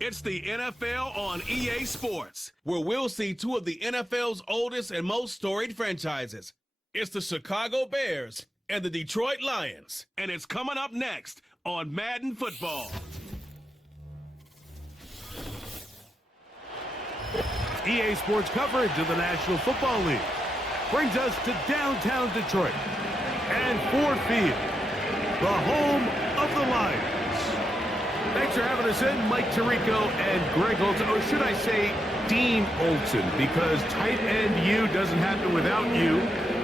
It's the NFL on EA Sports, where we'll see two of the NFL's oldest and most storied franchises. It's the Chicago Bears and the Detroit Lions, and it's coming up next on Madden Football. EA Sports coverage of the National Football League brings us to downtown Detroit and Ford Field, the home of the Lions. Thanks for having us in, Mike Tirico and Greg Olson, or should I say Dean Olson, because tight end U doesn't happen without you.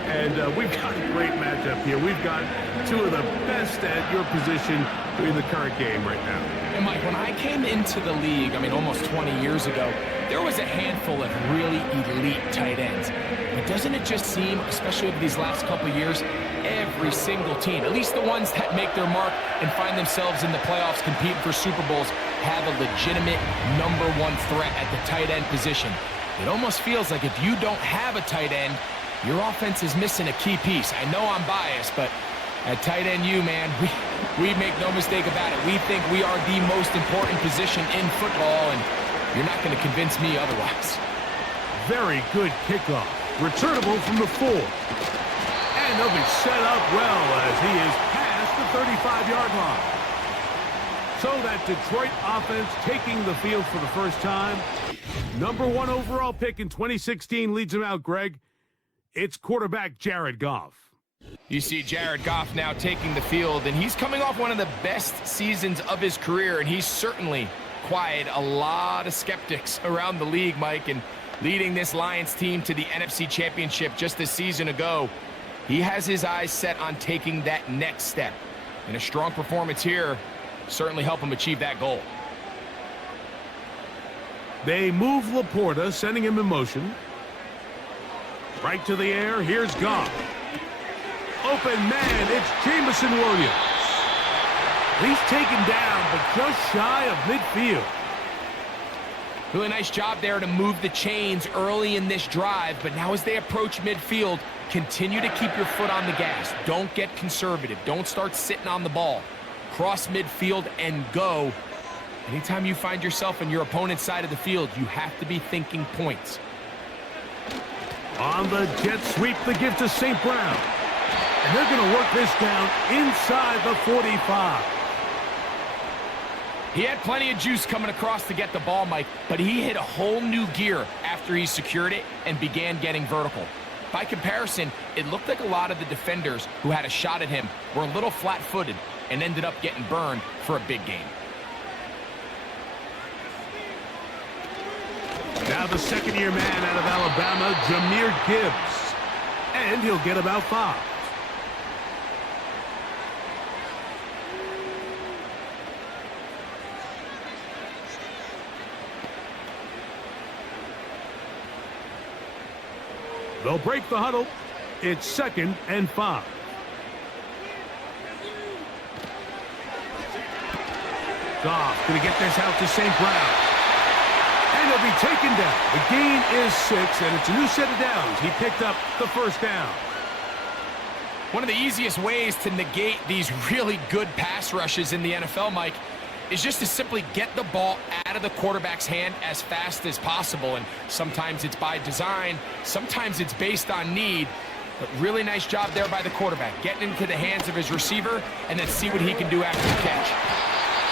And we've got a great matchup here. We've got two of the best at your position in the current game right now. And Mike, when I came into the league, almost 20 years ago, there was a handful of really elite tight ends. But doesn't it just seem, especially over these last couple of years, every single team, at least the ones that make their mark and find themselves in the playoffs competing for Super Bowls, have a legitimate number one threat at the tight end position. It almost feels like if you don't have a tight end, your offense is missing a key piece. I know I'm biased, but at tight end U, man, we make no mistake about it. We think we are the most important position in football, and you're not going to convince me otherwise. Very good kickoff. Returnable from the 4. And they'll be set up well as he is past the 35-yard line. So that Detroit offense taking the field for the first time. Number 1 overall pick in 2016 leads him out, Greg. It's quarterback Jared Goff. You see Jared Goff now taking the field, and he's coming off one of the best seasons of his career, and he's certainly quieted a lot of skeptics around the league, Mike, and leading this Lions team to the NFC Championship just a season ago. He has his eyes set on taking that next step, and a strong performance here certainly help him achieve that goal. They move Laporta, sending him in motion. Right to the air, here's Goff. Open man, it's Jamison Williams. He's taken down, but just shy of midfield. Really nice job there to move the chains early in this drive, but now as they approach midfield, continue to keep your foot on the gas. Don't get conservative. Don't start sitting on the ball. Cross midfield and go. Anytime you find yourself on your opponent's side of the field, you have to be thinking points. On the jet sweep, the give to St. Brown. And they're going to work this down inside the 45. He had plenty of juice coming across to get the ball, Mike, but he hit a whole new gear after he secured it and began getting vertical. By comparison, it looked like a lot of the defenders who had a shot at him were a little flat-footed and ended up getting burned for a big game. Now the second-year man out of Alabama, Jahmyr Gibbs. And he'll get about 5. They'll break the huddle. It's 2nd and 5. Goff going to get this out to St. Brown. And he'll be taken down. The gain is 6, and it's a new set of downs. He picked up the first down. One of the easiest ways to negate these really good pass rushes in the NFL, Mike, is just to simply get the ball out of the quarterback's hand as fast as possible. And sometimes it's by design, sometimes it's based on need. But really nice job there by the quarterback, getting into the hands of his receiver and then see what he can do after the catch.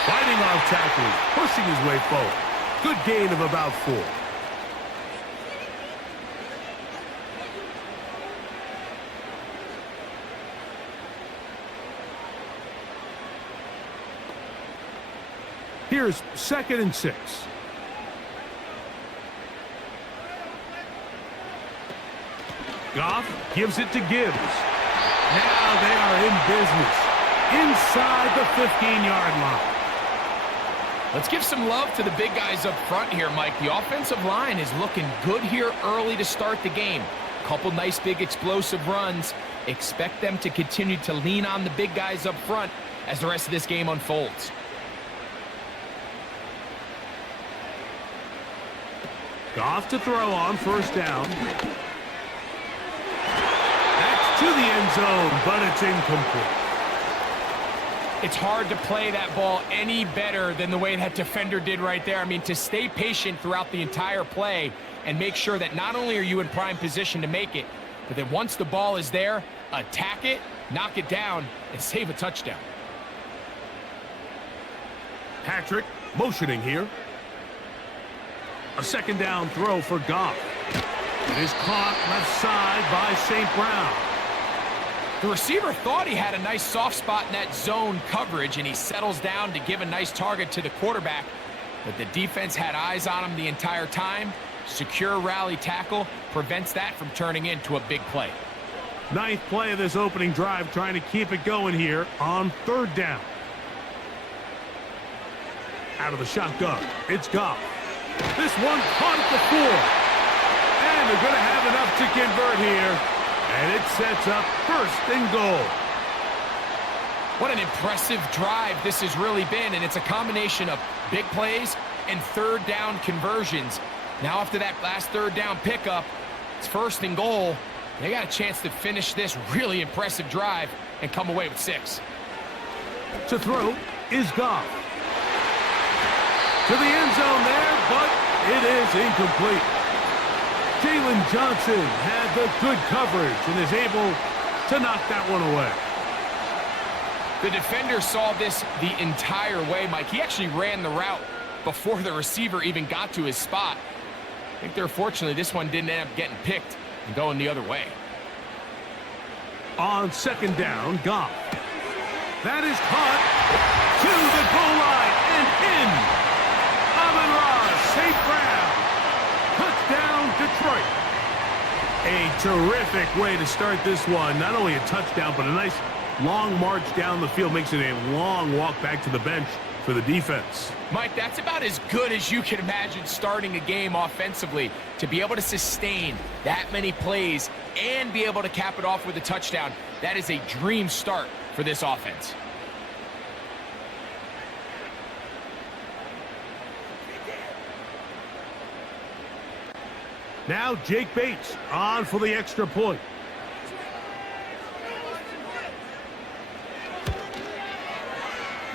Fighting off tackles, pushing his way forward. Good gain of about 4. Here's 2nd and 6. Goff gives it to Gibbs. Now they are in business inside the 15-yard line. Let's give some love to the big guys up front here, Mike. The offensive line is looking good here early to start the game. Couple nice big explosive runs. Expect them to continue to lean on the big guys up front as the rest of this game unfolds. Goff to throw on 1st down. That's to the end zone, but it's incomplete. It's hard to play that ball any better than the way that defender did right there. I mean, to stay patient throughout the entire play and make sure that not only are you in prime position to make it, but then once the ball is there, attack it, knock it down, and save a touchdown. Patrick motioning here. A second down throw for Goff. It is caught left side by St. Brown. The receiver thought he had a nice soft spot in that zone coverage, and he settles down to give a nice target to the quarterback. But the defense had eyes on him the entire time. Secure rally tackle prevents that from turning into a big play. Ninth play of this opening drive, trying to keep it going here on third down. Out of the shotgun, it's Goff. This one caught at the 4. And they're going to have enough to convert here. And it sets up first and goal. What an impressive drive this has really been, and it's a combination of big plays and third down conversions. Now after that last third down pickup, it's first and goal. They got a chance to finish this really impressive drive and come away with 6. To throw is Goff. To the end zone there, but it is incomplete. Jalen Johnson had the good coverage and is able to knock that one away. The defender saw this the entire way, Mike. He actually ran the route before the receiver even got to his spot. I think they're fortunately this one didn't end up getting picked and going the other way. On second down, Goff. That is caught to the goal line and in. Amon-Ra St. Brown. Touchdown, Detroit. A terrific way to start this one. Not only a touchdown, but a nice long march down the field. Makes it a long walk back to the bench for the defense. Mike, that's about as good as you can imagine starting a game offensively. To be able to sustain that many plays and be able to cap it off with a touchdown, that is a dream start for this offense. Now Jake Bates on for the extra point.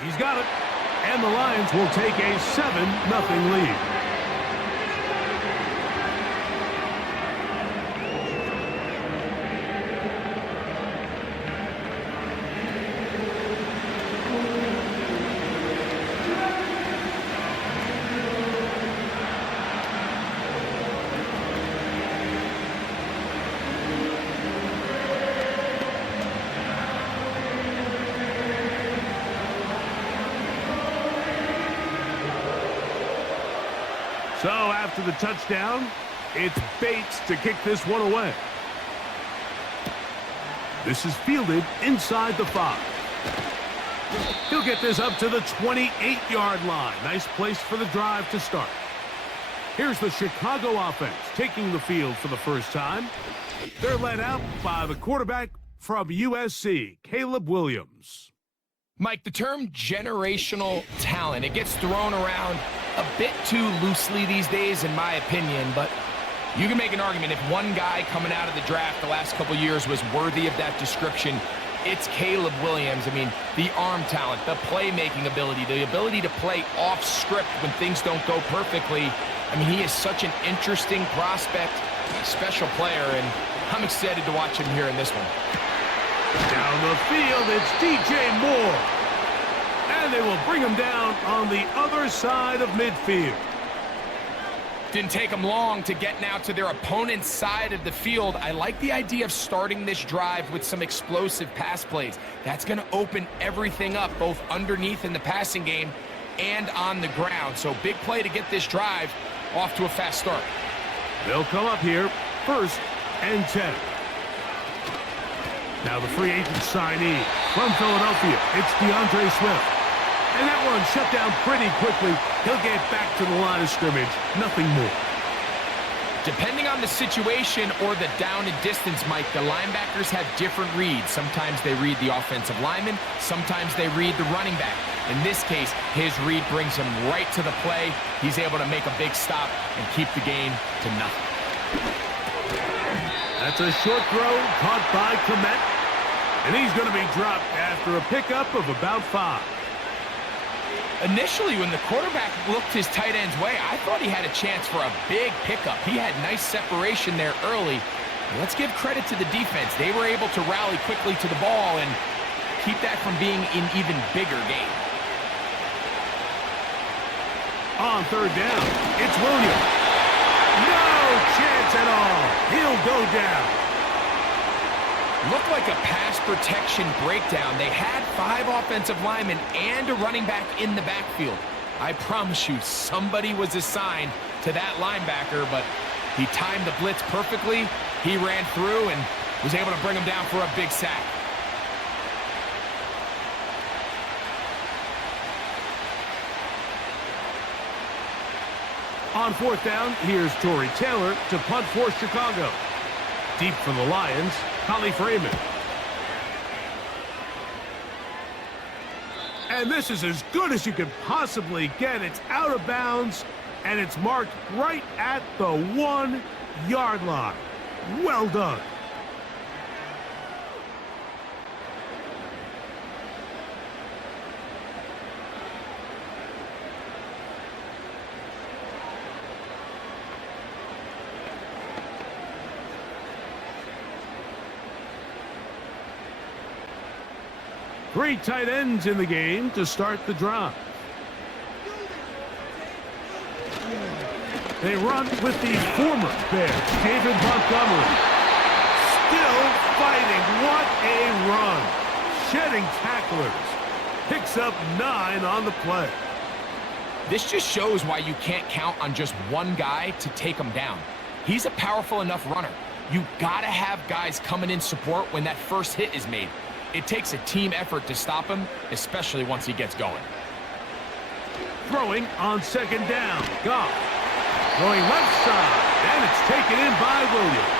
He's got it. And the Lions will take a 7-0 lead. So after the touchdown, it's Bates to kick this one away. This is fielded inside the 5. He'll get this up to the 28-yard line. Nice place for the drive to start. Here's the Chicago offense taking the field for the first time. They're led out by the quarterback from USC, Caleb Williams. Mike, the term generational talent, it gets thrown around a bit too loosely these days, in my opinion, but you can make an argument if one guy coming out of the draft the last couple years was worthy of that description, it's Caleb Williams. I mean, the arm talent, the playmaking ability, the ability to play off script when things don't go perfectly. I mean, he is such an interesting prospect, special player, and I'm excited to watch him here in this one. Down the field, it's DJ Moore. And they will bring him down on the other side of midfield. Didn't take them long to get now to their opponent's side of the field. I like the idea of starting this drive with some explosive pass plays. That's going to open everything up, both underneath in the passing game and on the ground. So big play to get this drive off to a fast start. They'll come up here, 1st and 10. Now the free agent signee from Philadelphia, it's DeAndre Swift. And that one shut down pretty quickly. He'll get back to the line of scrimmage. Nothing more. Depending on the situation or the down and distance, Mike, the linebackers have different reads. Sometimes they read the offensive lineman. Sometimes they read the running back. In this case, his read brings him right to the play. He's able to make a big stop and keep the game to nothing. That's a short throw caught by Komet. And he's going to be dropped after a pickup of about 5. Initially, when the quarterback looked his tight end's way, I thought he had a chance for a big pickup. He had nice separation there early. Let's give credit to the defense. They were able to rally quickly to the ball and keep that from being an even bigger game. On 3rd down, it's Williams. No chance at all. He'll go down. Looked like a pass protection breakdown. They had 5 offensive linemen and a running back in the backfield. I promise you, somebody was assigned to that linebacker, but he timed the blitz perfectly. He ran through and was able to bring him down for a big sack. On 4th down, here's Torrey Taylor to punt for Chicago. Deep for the Lions, Holly Freeman. And this is as good as you could possibly get. It's out of bounds, and it's marked right at the 1-yard line. Well done. Three tight ends in the game to start the drive. They run with the former Bears, David Montgomery. Still fighting. What a run. Shedding tacklers. Picks up 9 on the play. This just shows why you can't count on just one guy to take him down. He's a powerful enough runner. You gotta have guys coming in support when that first hit is made. It takes a team effort to stop him, especially once he gets going. Throwing on 2nd down. Goff. Going left side, and it's taken in by Williams.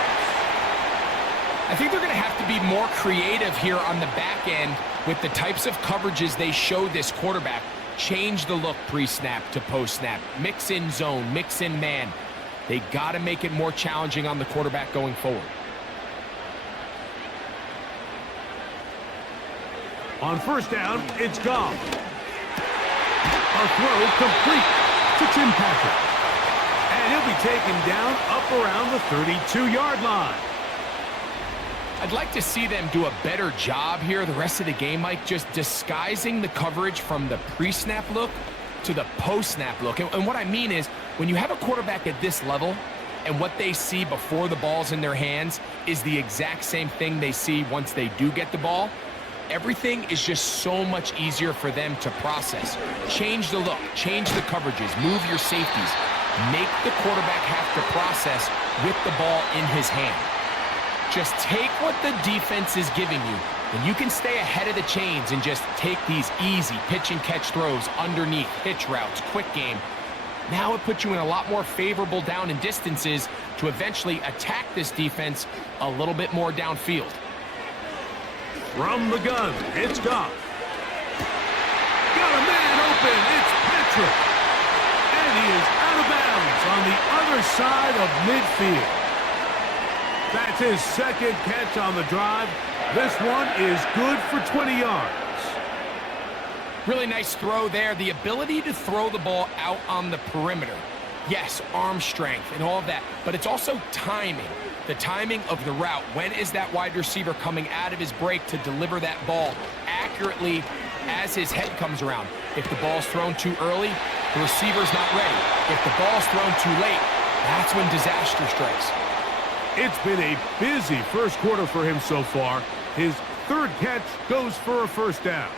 I think they're going to have to be more creative here on the back end with the types of coverages they show this quarterback. Change the look pre-snap to post-snap. Mix in zone, mix in man. They got to make it more challenging on the quarterback going forward. On 1st down, it's Goff. A throw complete to Tim Patrick. And he'll be taken down up around the 32-yard line. I'd like to see them do a better job here the rest of the game, Mike, just disguising the coverage from the pre-snap look to the post-snap look. And what I mean is, when you have a quarterback at this level and what they see before the ball's in their hands is the exact same thing they see once they do get the ball, everything is just so much easier for them to process. Change the look, change the coverages, move your safeties. Make the quarterback have to process with the ball in his hand. Just take what the defense is giving you, and you can stay ahead of the chains and just take these easy pitch and catch throws underneath, hitch routes, quick game. Now it puts you in a lot more favorable down and distances to eventually attack this defense a little bit more downfield. From the gun, it's Goff. Got a man open, it's Patrick. And he is out of bounds on the other side of midfield. That's his 2nd catch on the drive. This one is good for 20 yards. Really nice throw there. The ability to throw the ball out on the perimeter. Yes, arm strength and all of that, but it's also timing. The timing of the route. When is that wide receiver coming out of his break to deliver that ball accurately as his head comes around? If the ball's thrown too early, the receiver's not ready. If the ball's thrown too late, that's when disaster strikes. It's been a busy first quarter for him so far. His 3rd catch goes for a 1st down.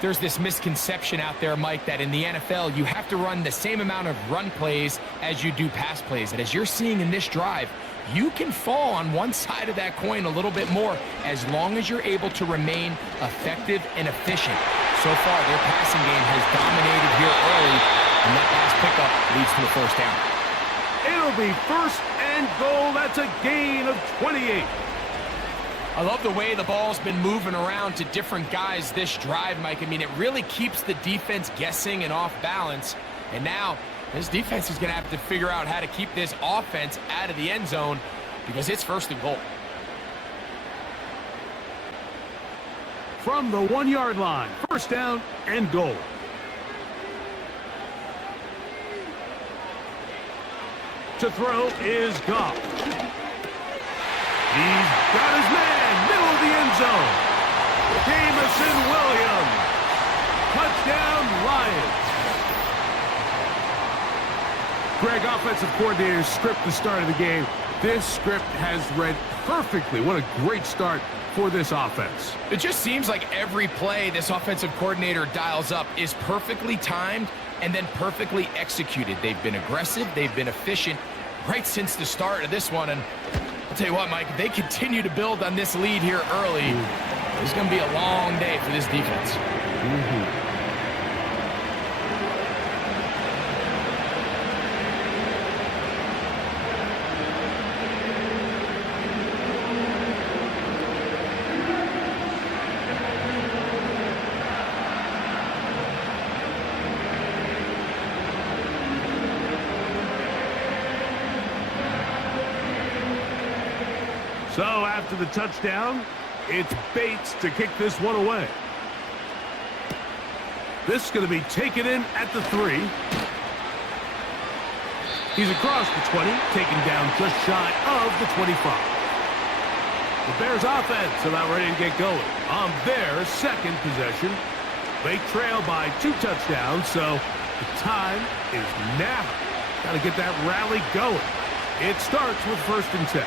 There's this misconception out there, Mike, that in the NFL, you have to run the same amount of run plays as you do pass plays. And as you're seeing in this drive, you can fall on one side of that coin a little bit more as long as you're able to remain effective and efficient. So far, their passing game has dominated here early, and that last pickup leads to the 1st down. It'll be 1st and goal. That's a gain of 28. I love the way the ball's been moving around to different guys this drive, Mike. I mean, it really keeps the defense guessing and off balance. And now, this defense is going to have to figure out how to keep this offense out of the end zone because it's 1st and goal. from the 1-yard line. First down and goal. To throw is Goff. He's got his man, middle of the end zone. Jamison Williams. Touchdown, Lions. Greg, offensive coordinator's script the start of the game. This script has read perfectly. What a great start for this offense. It just seems like every play this offensive coordinator dials up is perfectly timed and then perfectly executed. They've been aggressive, they've been efficient right since the start of this one. And I'll tell you what, Mike, if they continue to build on this lead here early, it's going to be a long day for this defense. So after the touchdown, it's Bates to kick this one away. This is going to be taken in at the 3. He's across the 20, taken down just shy of the 25. The Bears offense about ready to get going on their second possession. They trail by 2 touchdowns, so the time is now. Got to get that rally going. It starts with 1st and 10.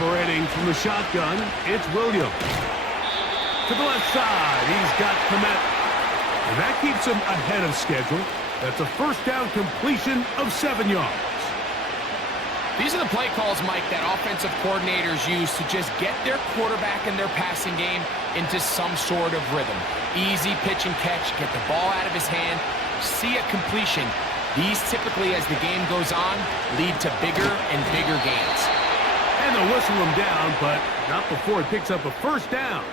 Operating from the shotgun, it's Williams. To the left side, he's got Komet. And that keeps him ahead of schedule. That's a first down completion of 7 yards. These are the play calls, Mike, that offensive coordinators use to just get their quarterback and their passing game into some sort of rhythm. Easy pitch and catch, get the ball out of his hand, see a completion. These typically, as the game goes on, lead to bigger and bigger gains. And they'll whistle him down, but not before he picks up a first down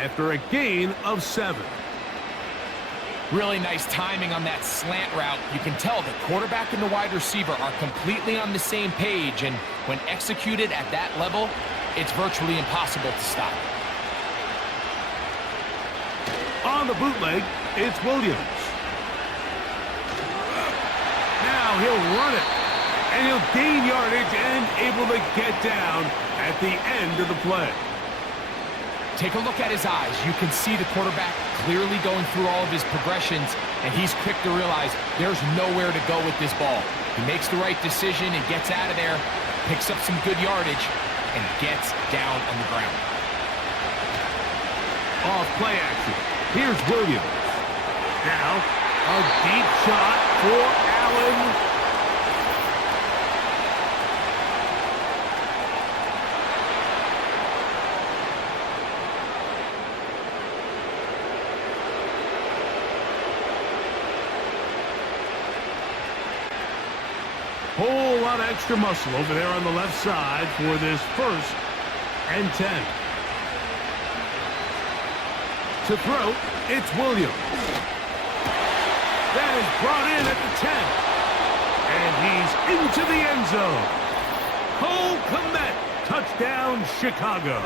after a gain of 7. Really nice timing on that slant route. You can tell the quarterback and the wide receiver are completely on the same page, and when executed at that level, it's virtually impossible to stop. On the bootleg, it's Williams. Now he'll run it. And he'll gain yardage and able to get down at the end of the play. Take a look at his eyes. You can see the quarterback clearly going through all of his progressions, and he's quick to realize there's nowhere to go with this ball. He makes the right decision and gets out of there, picks up some good yardage, and gets down on the ground. Off play action. Here's Williams. Now, a deep shot for Allen. Whole lot of extra muscle over there on the left side for this 1st and 10. To throw, it's Williams. That is brought in at the 10. And he's into the end zone. Cole Kmet, touchdown Chicago.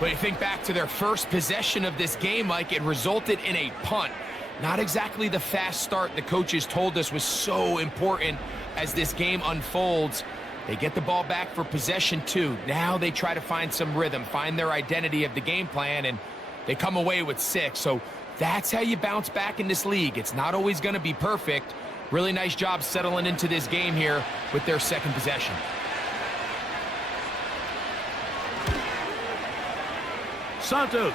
But you think back to their first possession of this game, Mike, it resulted in a punt. Not exactly the fast start the coaches told us was so important as this game unfolds. They get the ball back for possession 2. Now they try to find some rhythm, find their identity of the game plan, and they come away with 6. So that's how you bounce back in this league. It's not always going to be perfect. Really nice job settling into this game here with their second possession. Santos,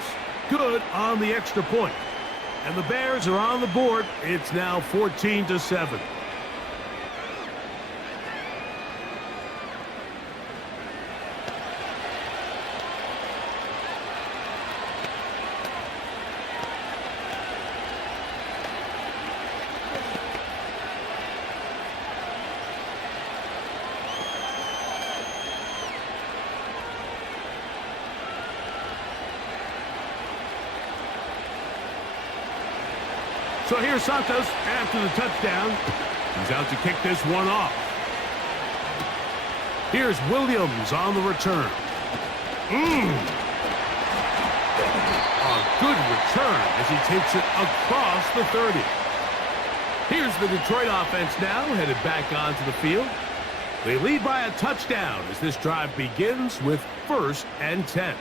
good on the extra point. And the Bears are on the board. It's now 14-7. So here's Santos after the touchdown. He's out to kick this one off. Here's Williams on the return. A good return as he takes it across the 30. Here's the Detroit offense now, headed back onto the field. They lead by a touchdown as this drive begins with 1st and 10.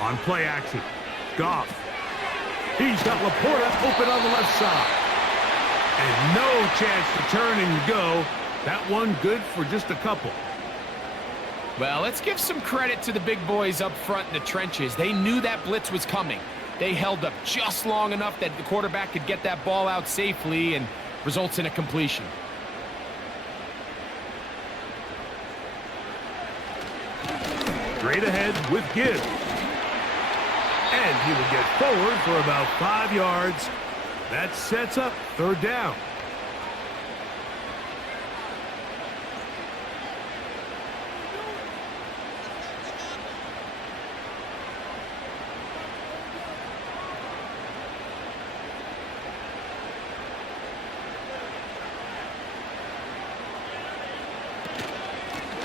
On play action, Goff. He's got Laporta open on the left side. And no chance to turn and go. That one good for just a couple. Well, let's give some credit to the big boys up front in the trenches. They knew that blitz was coming. They held up just long enough that the quarterback could get that ball out safely and results in a completion. Straight ahead with Gibbs. And he will get forward for about 5 yards. That sets up 3rd down.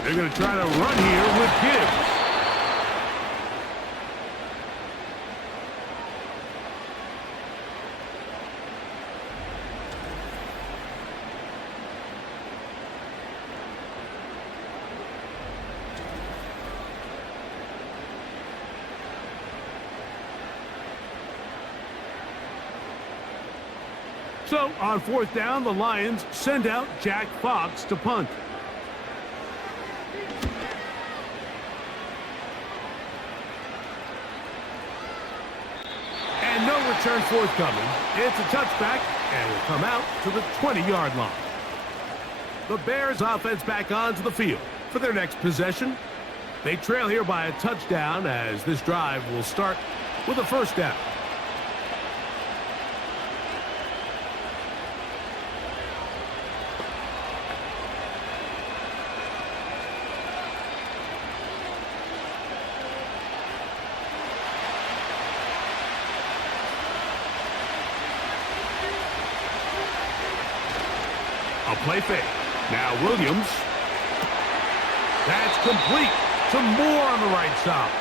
They're going to try to run here with Gibbs. So, on 4th down, the Lions send out Jack Fox to punt. And no return forthcoming. It's a touchback, and will come out to the 20-yard line. The Bears offense back onto the field for their next possession. They trail here by a touchdown as this drive will start with a 1st down. A play fake. Now Williams. That's complete. Some more on the right side.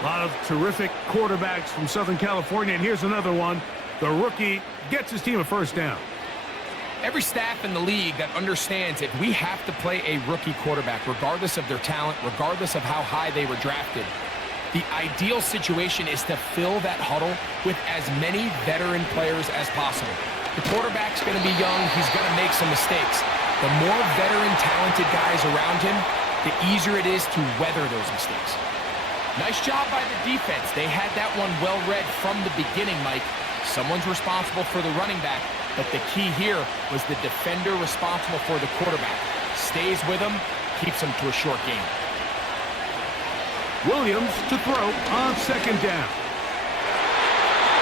A lot of terrific quarterbacks from Southern California, and here's another one. The rookie gets his team a 1st down. Every staff in the league that understands that we have to play a rookie quarterback, regardless of their talent, regardless of how high they were drafted. The ideal situation is to fill that huddle with as many veteran players as possible. The quarterback's going to be young. He's going to make some mistakes. The more veteran, talented guys around him, the easier it is to weather those mistakes. Nice job by the defense. They had that one well read from the beginning, Mike. Someone's responsible for the running back, but the key here was the defender responsible for the quarterback. Stays with him, keeps him to a short game. Williams to throw on 2nd down.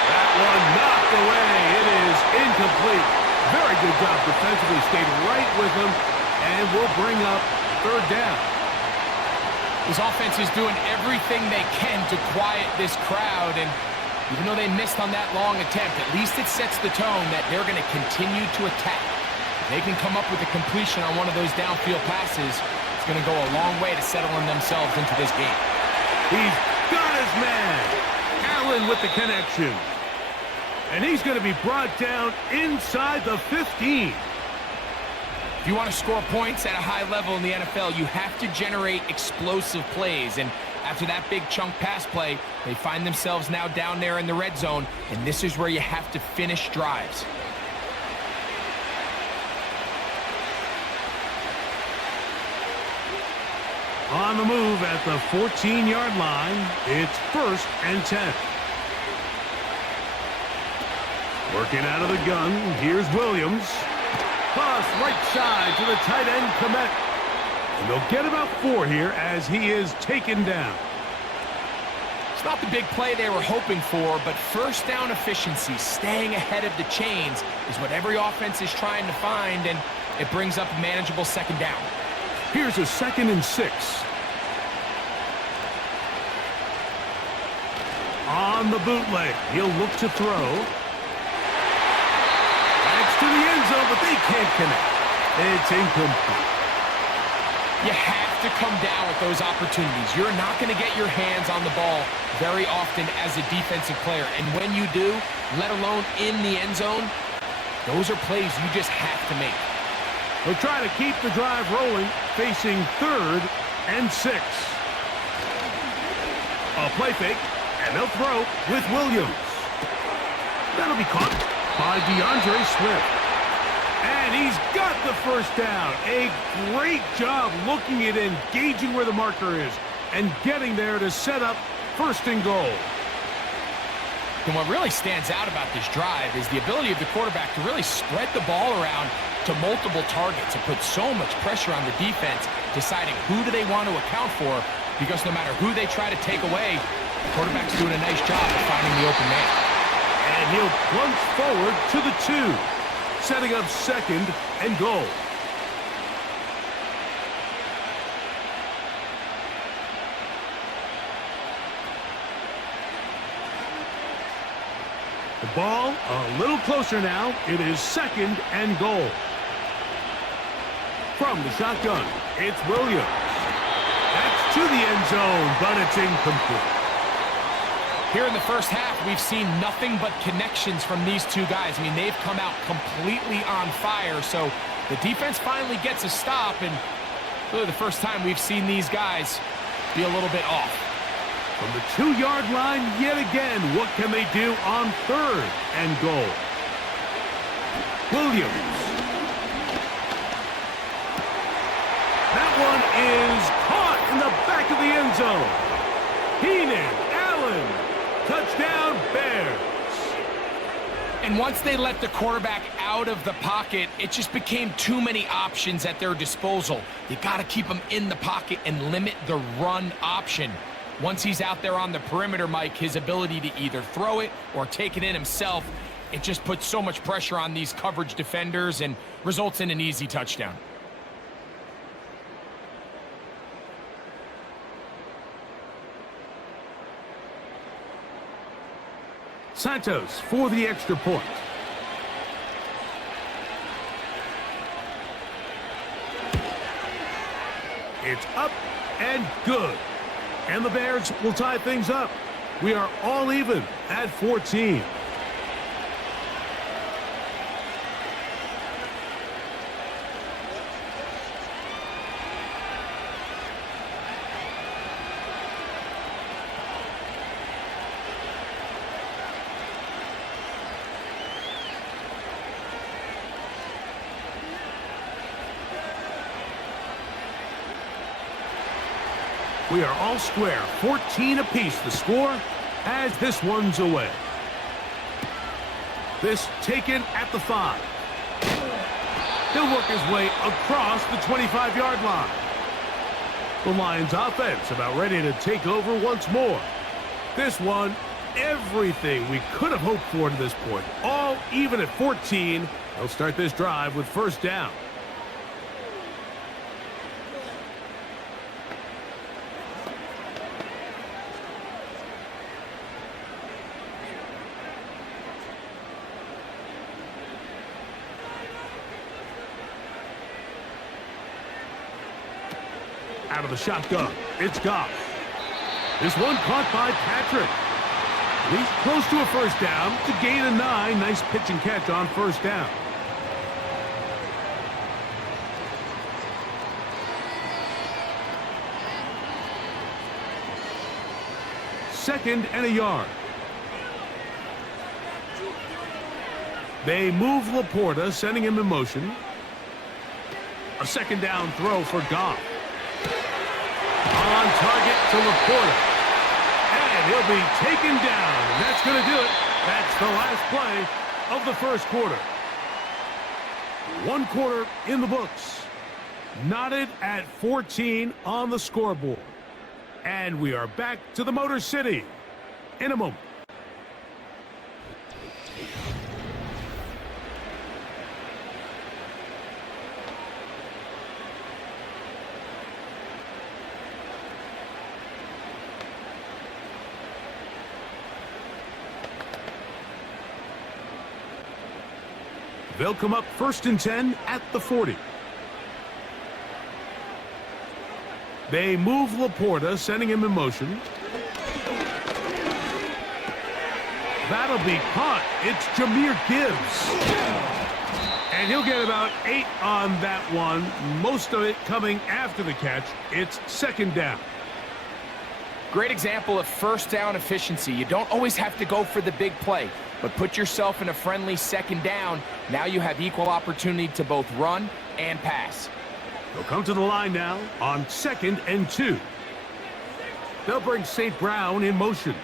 That one knocked away. It is incomplete. Very good job defensively. Stayed right with him and will bring up 3rd down. This offense is doing everything they can to quiet this crowd, and even though they missed on that long attempt, at least it sets the tone that they're going to continue to attack. If they can come up with a completion on one of those downfield passes, it's going to go a long way to settling themselves into this game. He's got his man. Allen with the connection. And he's going to be brought down inside the 15. If you want to score points at a high level in the NFL, you have to generate explosive plays. And after that big chunk pass play, they find themselves now down there in the red zone. And this is where you have to finish drives. On the move at the 14-yard line, it's 1st and 10. Working out of the gun, here's Williams. Pass right side to the tight end, Komet. And they'll get about 4 here as he is taken down. It's not the big play they were hoping for, but first down efficiency, staying ahead of the chains, is what every offense is trying to find, and it brings up a manageable second down. Here's a 2nd and 6. On the bootleg, he'll look to throw. That's to the end zone, but they can't connect. It's incomplete. You have to come down with those opportunities. You're not going to get your hands on the ball very often as a defensive player. And when you do, let alone in the end zone, those are plays you just have to make. They'll try to keep the drive rolling, facing 3rd and 6. A play fake, and they'll throw with Williams. That'll be caught by DeAndre Swift. And he's got the first down. A great job looking at engaging where the marker is and getting there to set up 1st and goal. And what really stands out about this drive is the ability of the quarterback to really spread the ball around to multiple targets and put so much pressure on the defense, deciding who do they want to account for, because no matter who they try to take away, the quarterback's doing a nice job of finding the open man. And he'll plunge forward to the 2, setting up 2nd and goal. The ball a little closer now. It is 2nd and goal. From the shotgun, it's Williams. That's to the end zone, but it's incomplete. Here in the first half, we've seen nothing but connections from these two guys. I mean, they've come out completely on fire, so the defense finally gets a stop, and really the first time we've seen these guys be a little bit off. From the 2-yard line yet again, what can they do on 3rd and goal? Williams. That one is caught in the back of the end zone. Heenan, Allen. Touchdown, Bears. And once they let the quarterback out of the pocket, it just became too many options at their disposal. You got to keep him in the pocket and limit the run option. Once he's out there on the perimeter, Mike, his ability to either throw it or take it in himself, it just puts so much pressure on these coverage defenders and results in an easy touchdown. Santos for the extra point. It's up and good. And the Bears will tie things up. We are all even at 14. We are all square, 14 apiece the score as this one's away. This taken at the 5. He'll work his way across the 25-yard line. The Lions offense about ready to take over once more. This one, everything we could have hoped for to this point. All even at 14. They'll start this drive with 1st down. Out of the shotgun, it's Goff. This one caught by Patrick. He's close to a 1st down to gain a 9. Nice pitch and catch on 1st down. Second and a yard. They move Laporta, sending him in motion. A 2nd down throw for Goff. On target to Laporta. And he'll be taken down. And that's going to do it. That's the last play of the 1st quarter. 1 quarter in the books. Knotted at 14 on the scoreboard. And we are back to the Motor City in a moment. They'll come up 1st and 10 at the 40. They move Laporta, sending him in motion. That'll be caught. It's Jahmyr Gibbs. And he'll get about 8 on that one, most of it coming after the catch. It's 2nd down. Great example of first down efficiency. You don't always have to go for the big play, but put yourself in a friendly 2nd down. Now you have equal opportunity to both run and pass. They'll come to the line now on 2nd and 2. They'll bring St. Brown in motion.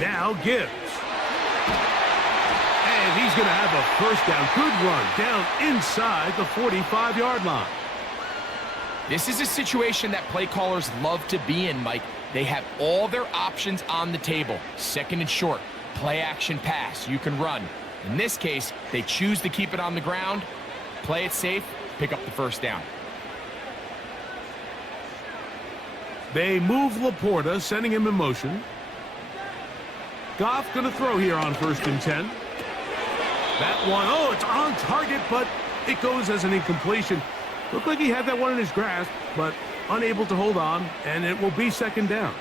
Now Gibbs. And he's going to have a first down. Good run down inside the 45-yard line. This is a situation that play callers love to be in, Mike. They have all their options on the table. 2nd and short, play action pass, you can run. In this case, they choose to keep it on the ground, play it safe, pick up the first down. They move Laporta, sending him in motion. Goff going to throw here on 1st and 10. That one, oh, it's on target, but it goes as an incompletion. Looked like he had that one in his grasp, but unable to hold on, and it will be 2nd down.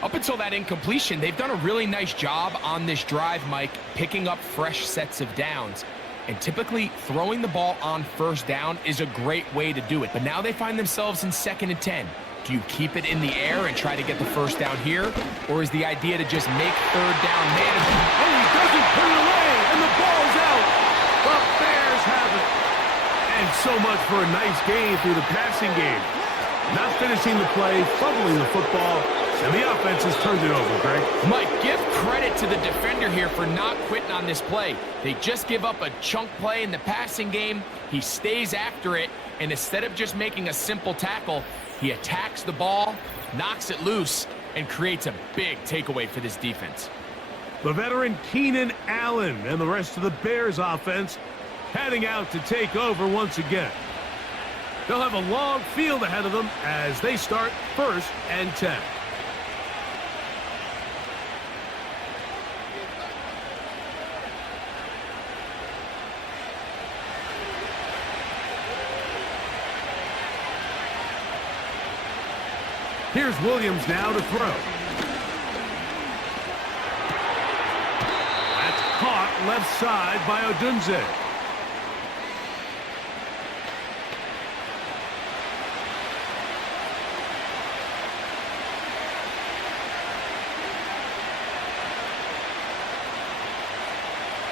Up until that incompletion, they've done a really nice job on this drive, Mike, picking up fresh sets of downs. And typically, throwing the ball on 1st down is a great way to do it. But now they find themselves in 2nd and 10. Do you keep it in the air and try to get the first down here? Or is the idea to just make 3rd down manageable? Oh, he doesn't put it away, and the ball's out. The Bears have it. And so much for a nice gain through the passing game. Not finishing the play, fumbling the football, and the offense has turned it over, Greg. Mike, give credit to the defender here for not quitting on this play. They just give up a chunk play in the passing game. He stays after it, and instead of just making a simple tackle, he attacks the ball, knocks it loose, and creates a big takeaway for this defense. The veteran Keenan Allen and the rest of the Bears offense heading out to take over once again. They'll have a long field ahead of them as they start 1st and 10. Here's Williams now to throw. That's caught left side by Odunze.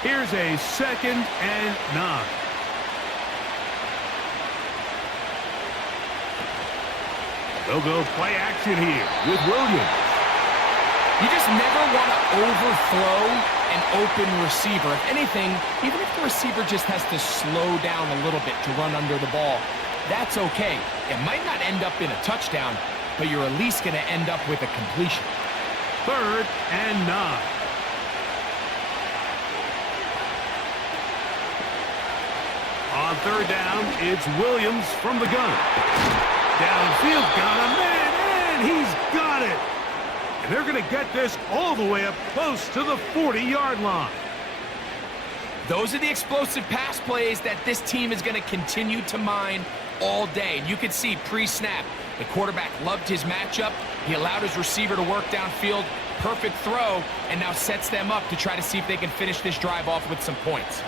Here's a 2nd and 9. They'll go play action here with Williams. You just never want to overthrow an open receiver. If anything, even if the receiver just has to slow down a little bit to run under the ball, that's okay. It might not end up in a touchdown, but you're at least going to end up with a completion. 3rd and 9. On 3rd down, it's Williams from the gun. Downfield, got him, and he's got it. And they're going to get this all the way up close to the 40-yard line. Those are the explosive pass plays that this team is going to continue to mine all day. And you can see pre-snap, the quarterback loved his matchup. He allowed his receiver to work downfield. Perfect throw, and now sets them up to try to see if they can finish this drive off with some points.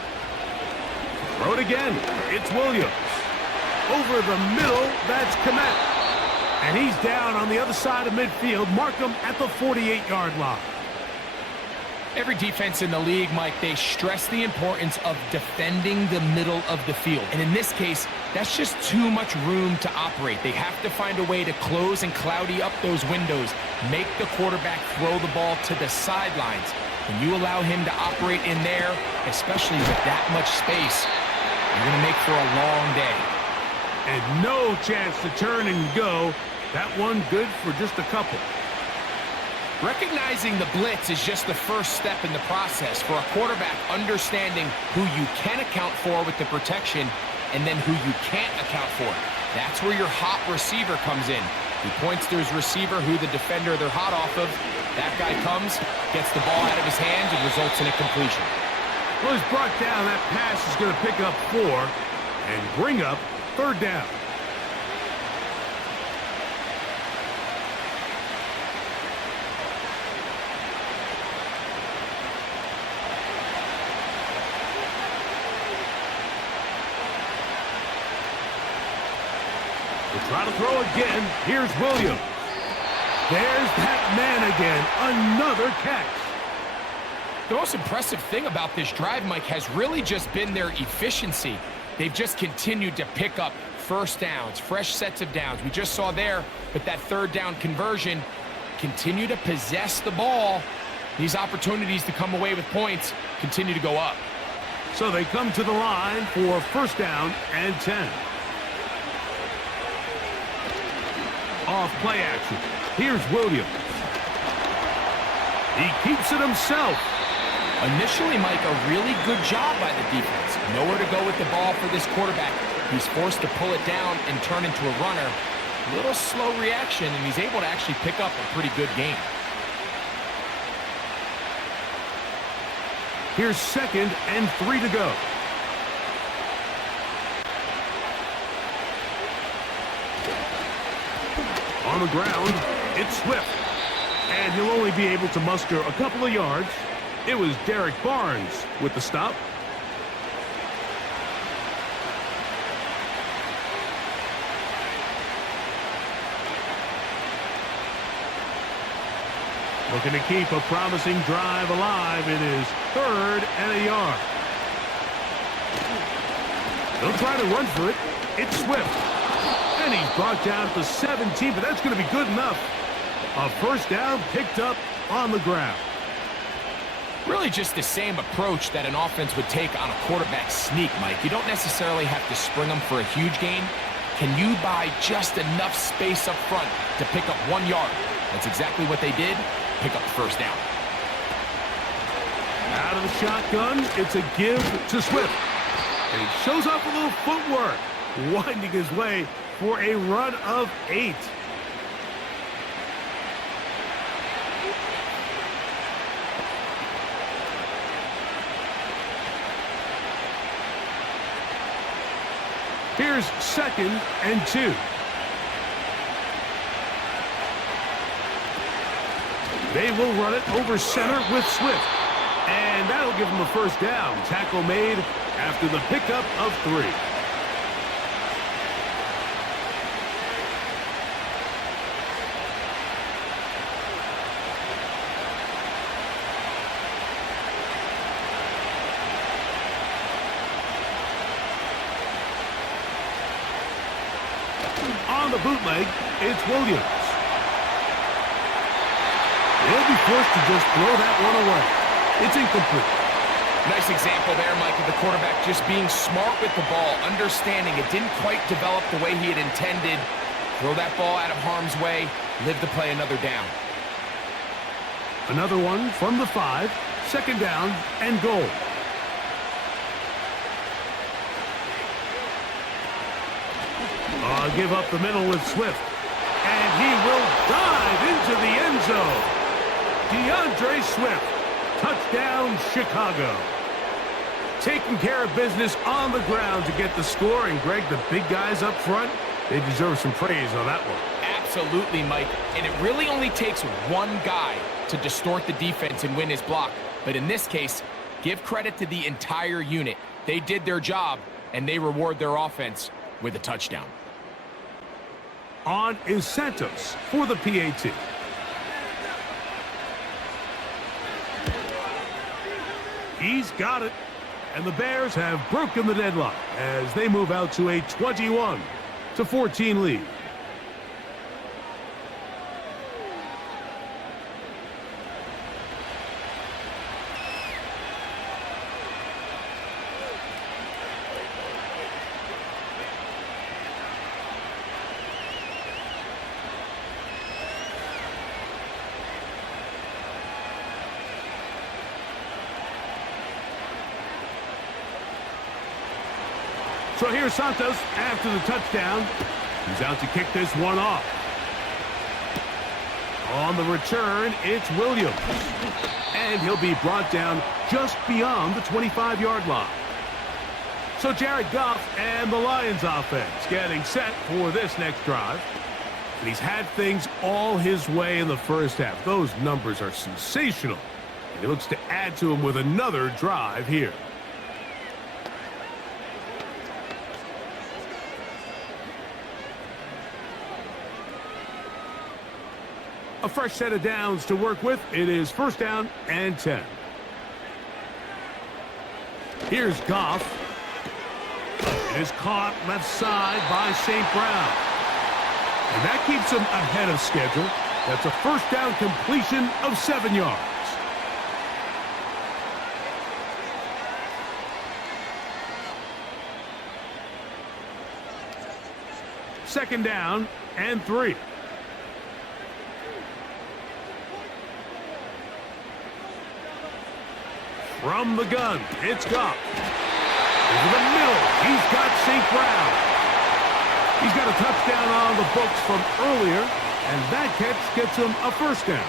Throw it again. It's Williams. Over the middle, that's Kmet. And he's down on the other side of midfield. Mark him at the 48-yard line. Every defense in the league, Mike, they stress the importance of defending the middle of the field. And in this case, that's just too much room to operate. They have to find a way to close and cloudy up those windows, make the quarterback throw the ball to the sidelines. When you allow him to operate in there, especially with that much space, you're going to make for a long day. And no chance to turn and go. That one good for just a couple. Recognizing the blitz is just the first step in the process for a quarterback understanding who you can account for with the protection and then who you can't account for. That's where your hot receiver comes in. He points to his receiver who the defender they're hot off of. That guy comes, gets the ball out of his hands, and results in a completion. Well, he's brought down. That pass is going to pick up 4 and bring up 3rd down. We'll try to throw again. Here's Williams. There's that man again. Another catch. The most impressive thing about this drive, Mike, has really just been their efficiency. They've just continued to pick up first downs, fresh sets of downs. We just saw there with that 3rd down conversion, continue to possess the ball. These opportunities to come away with points continue to go up. So they come to the line for 1st down and 10. Off play action. Here's Williams. He keeps it himself. Initially, Mike, a really good job by the defense. Nowhere to go with the ball for this quarterback. He's forced to pull it down and turn into a runner. A little slow reaction, and he's able to actually pick up a pretty good game. Here's 2nd and 3 to go. On the ground, it's Swift. And he'll only be able to muster a couple of yards. It was Derek Barnes with the stop. Looking to keep a promising drive alive. It is 3rd and a yard. They'll try to run for it. It's Swift. And he's brought down to 17, but that's going to be good enough. A 1st down picked up on the ground. Really just the same approach that an offense would take on a quarterback sneak, Mike. You don't necessarily have to spring them for a huge gain. Can you buy just enough space up front to pick up 1 yard? That's exactly what they did. Pick up the 1st down. Out of the shotgun, it's a give to Swift. And he shows off a little footwork, winding his way for a run of 8. Here's 2nd and 2. They will run it over center with Swift. And that'll give him a 1st down. Tackle made after the pickup of 3. On the bootleg, it's Williams. They'll be forced to just throw that one away. It's incomplete. Nice example there, Mike, of the quarterback just being smart with the ball, understanding it didn't quite develop the way he had intended. Throw that ball out of harm's way, live to play another down. Another one from the 5, 2nd down and goal. Give up the middle with Swift. And he will dive into the end zone. DeAndre Swift. Touchdown, Chicago. Taking care of business on the ground to get the score. And, Greg, the big guys up front, they deserve some praise on that one. Absolutely, Mike. And it really only takes one guy to distort the defense and win his block. But in this case, give credit to the entire unit. They did their job, and they reward their offense with a touchdown. On is Santos for the PAT. He's got it. And the Bears have broken the deadlock as they move out to a 21-14 lead. So here's Santos after the touchdown. He's out to kick this one off. On the return, it's Williams. And he'll be brought down just beyond the 25-yard line. So Jared Goff and the Lions offense getting set for this next drive. And he's had things all his way in the first half. Those numbers are sensational. And he looks to add to them with another drive here. A fresh set of downs to work with. It is first down and 10. Here's Goff. It is caught left side by St. Brown. And that keeps him ahead of schedule. That's a first down completion of 7 yards. Second down and 3. From the gun, it's Goff. Over the middle, he's got St. Brown. He's got a touchdown on the books from earlier, and that catch gets him a first down.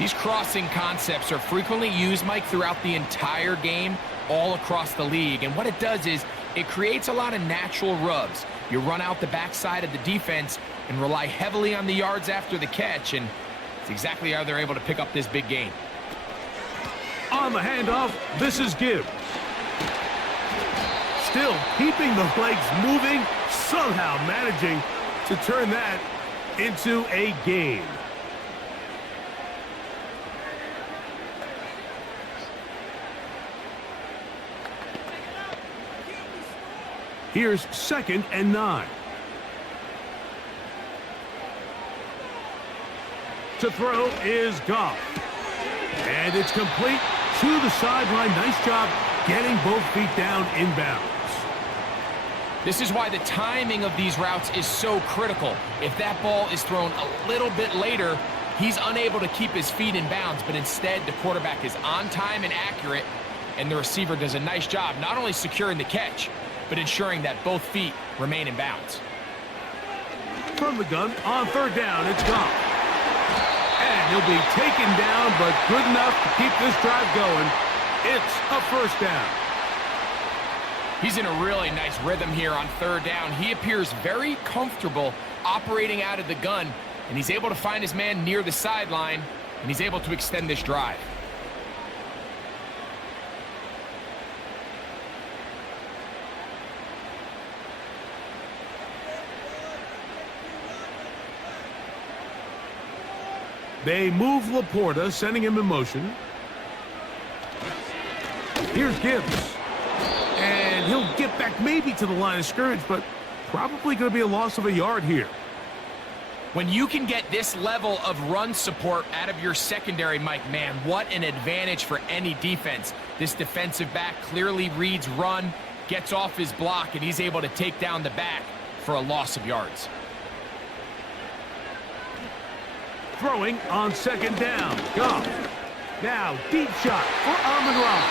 These crossing concepts are frequently used, Mike, throughout the entire game, all across the league. And what it does is it creates a lot of natural rubs. You run out the backside of the defense and rely heavily on the yards after the catch, and it's exactly how they're able to pick up this big gain. On the handoff, this is Gibbs. Still keeping the legs moving, somehow managing to turn that into a gain. Here's second and 9. To throw is Goff. And it's complete to the sideline. Nice job getting both feet down inbounds. This is why the timing of these routes is so critical. If that ball is thrown a little bit later, he's unable to keep his feet in bounds, but instead the quarterback is on time and accurate, and the receiver does a nice job not only securing the catch, but ensuring that both feet remain in bounds. From the gun, on third down, it's Goff. And he'll be taken down, but good enough to keep this drive going. It's a first down. He's in a really nice rhythm here on third down. He appears very comfortable operating out of the gun, and he's able to find his man near the sideline, and he's able to extend this drive. They move Laporta, sending him in motion. Here's Gibbs. And he'll get back maybe to the line of scrimmage, but probably going to be a loss of a yard here. When you can get this level of run support out of your secondary, Mike, man, what an advantage for any defense. This defensive back clearly reads run, gets off his block, and he's able to take down the back for a loss of yards. Throwing on second down. Goff. Now, deep shot for Amon-Ra.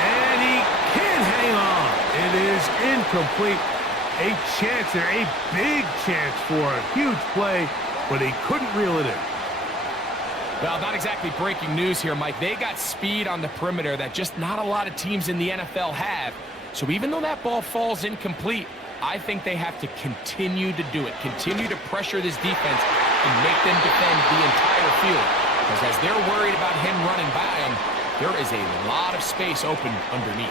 And he can't hang on. It is incomplete. A chance there, a big chance for a huge play, but he couldn't reel it in. Well, not exactly breaking news here, Mike. They got speed on the perimeter that just not a lot of teams in the NFL have. So even though that ball falls incomplete, I think they have to continue to do it. Continue to pressure this defense and make them defend the entire field. Because as they're worried about him running by them, there is a lot of space open underneath.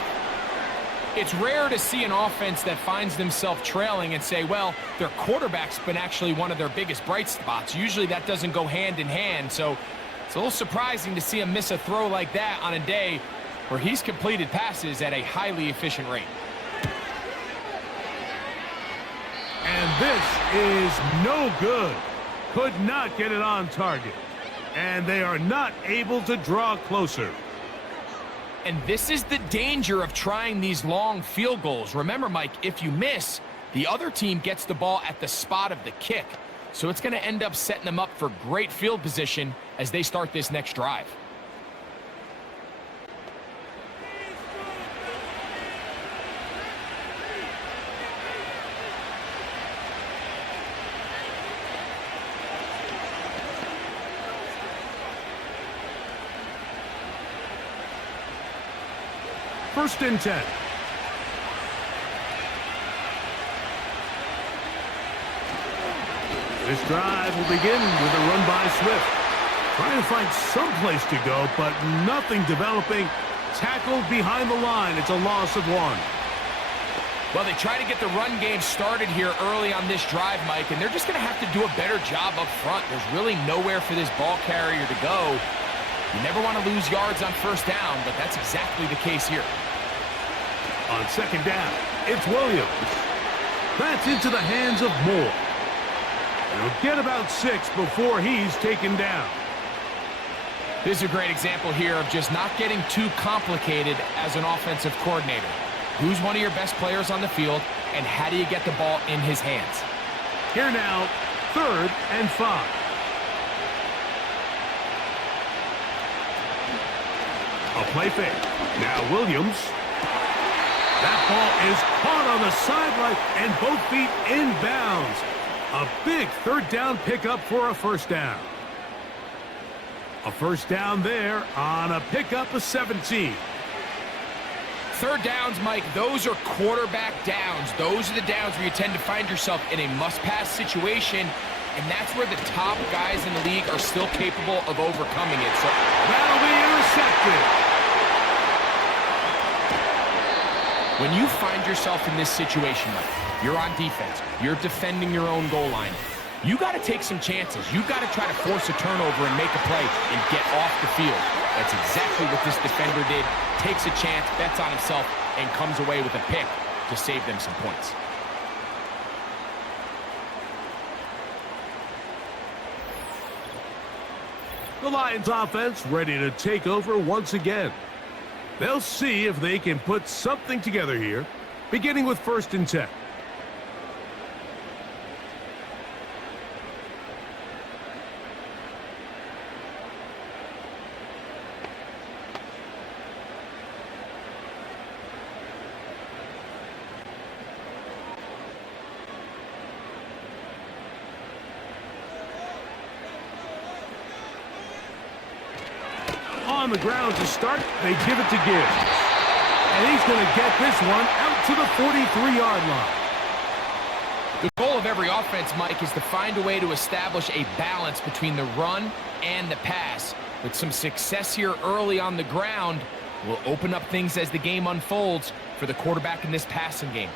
It's rare to see an offense that finds themselves trailing and say, well, their quarterback's been actually one of their biggest bright spots. Usually that doesn't go hand in hand, so it's a little surprising to see him miss a throw like that on a day where he's completed passes at a highly efficient rate. And this is no good. Could not get it on target. And they are not able to draw closer. And this is the danger of trying these long field goals. Remember, Mike, if you miss, the other team gets the ball at the spot of the kick. So it's going to end up setting them up for great field position as they start this next drive. 1st and 10. This drive will begin with a run by Swift. Trying to find some place to go, but nothing developing. Tackled behind the line. It's a loss of 1. Well, they try to get the run game started here early on this drive, Mike, and they're just going to have to do a better job up front. There's really nowhere for this ball carrier to go. You never want to lose yards on 1st down, but that's exactly the case here. On 2nd down, it's Williams. That's into the hands of Moore. He'll get about 6 before he's taken down. This is a great example here of just not getting too complicated as an offensive coordinator. Who's one of your best players on the field, and how do you get the ball in his hands? Here now, 3rd and 5. A play fake. Now Williams. That ball is caught on the sideline, and both feet inbounds. A big 3rd down pickup for a 1st down. A 1st down there on a pickup of 17. 3rd downs, Mike, those are quarterback downs. Those are the downs where you tend to find yourself in a must-pass situation, and that's where the top guys in the league are still capable of overcoming it. So that'll be intercepted. When you find yourself in this situation, Mike, you're on defense, you're defending your own goal line, you got to take some chances. You got to try to force a turnover and make a play and get off the field. That's exactly what this defender did. Takes a chance, bets on himself, and comes away with a pick to save them some points. The Lions offense ready to take over once again. They'll see if they can put something together here, beginning with 1st and 10. On the ground to start, they give it to Gibbs. And he's going to get this one out to the 43-yard line. The goal of every offense, Mike, is to find a way to establish a balance between the run and the pass. With some success here early on the ground, will open up things as the game unfolds for the quarterback in this passing game.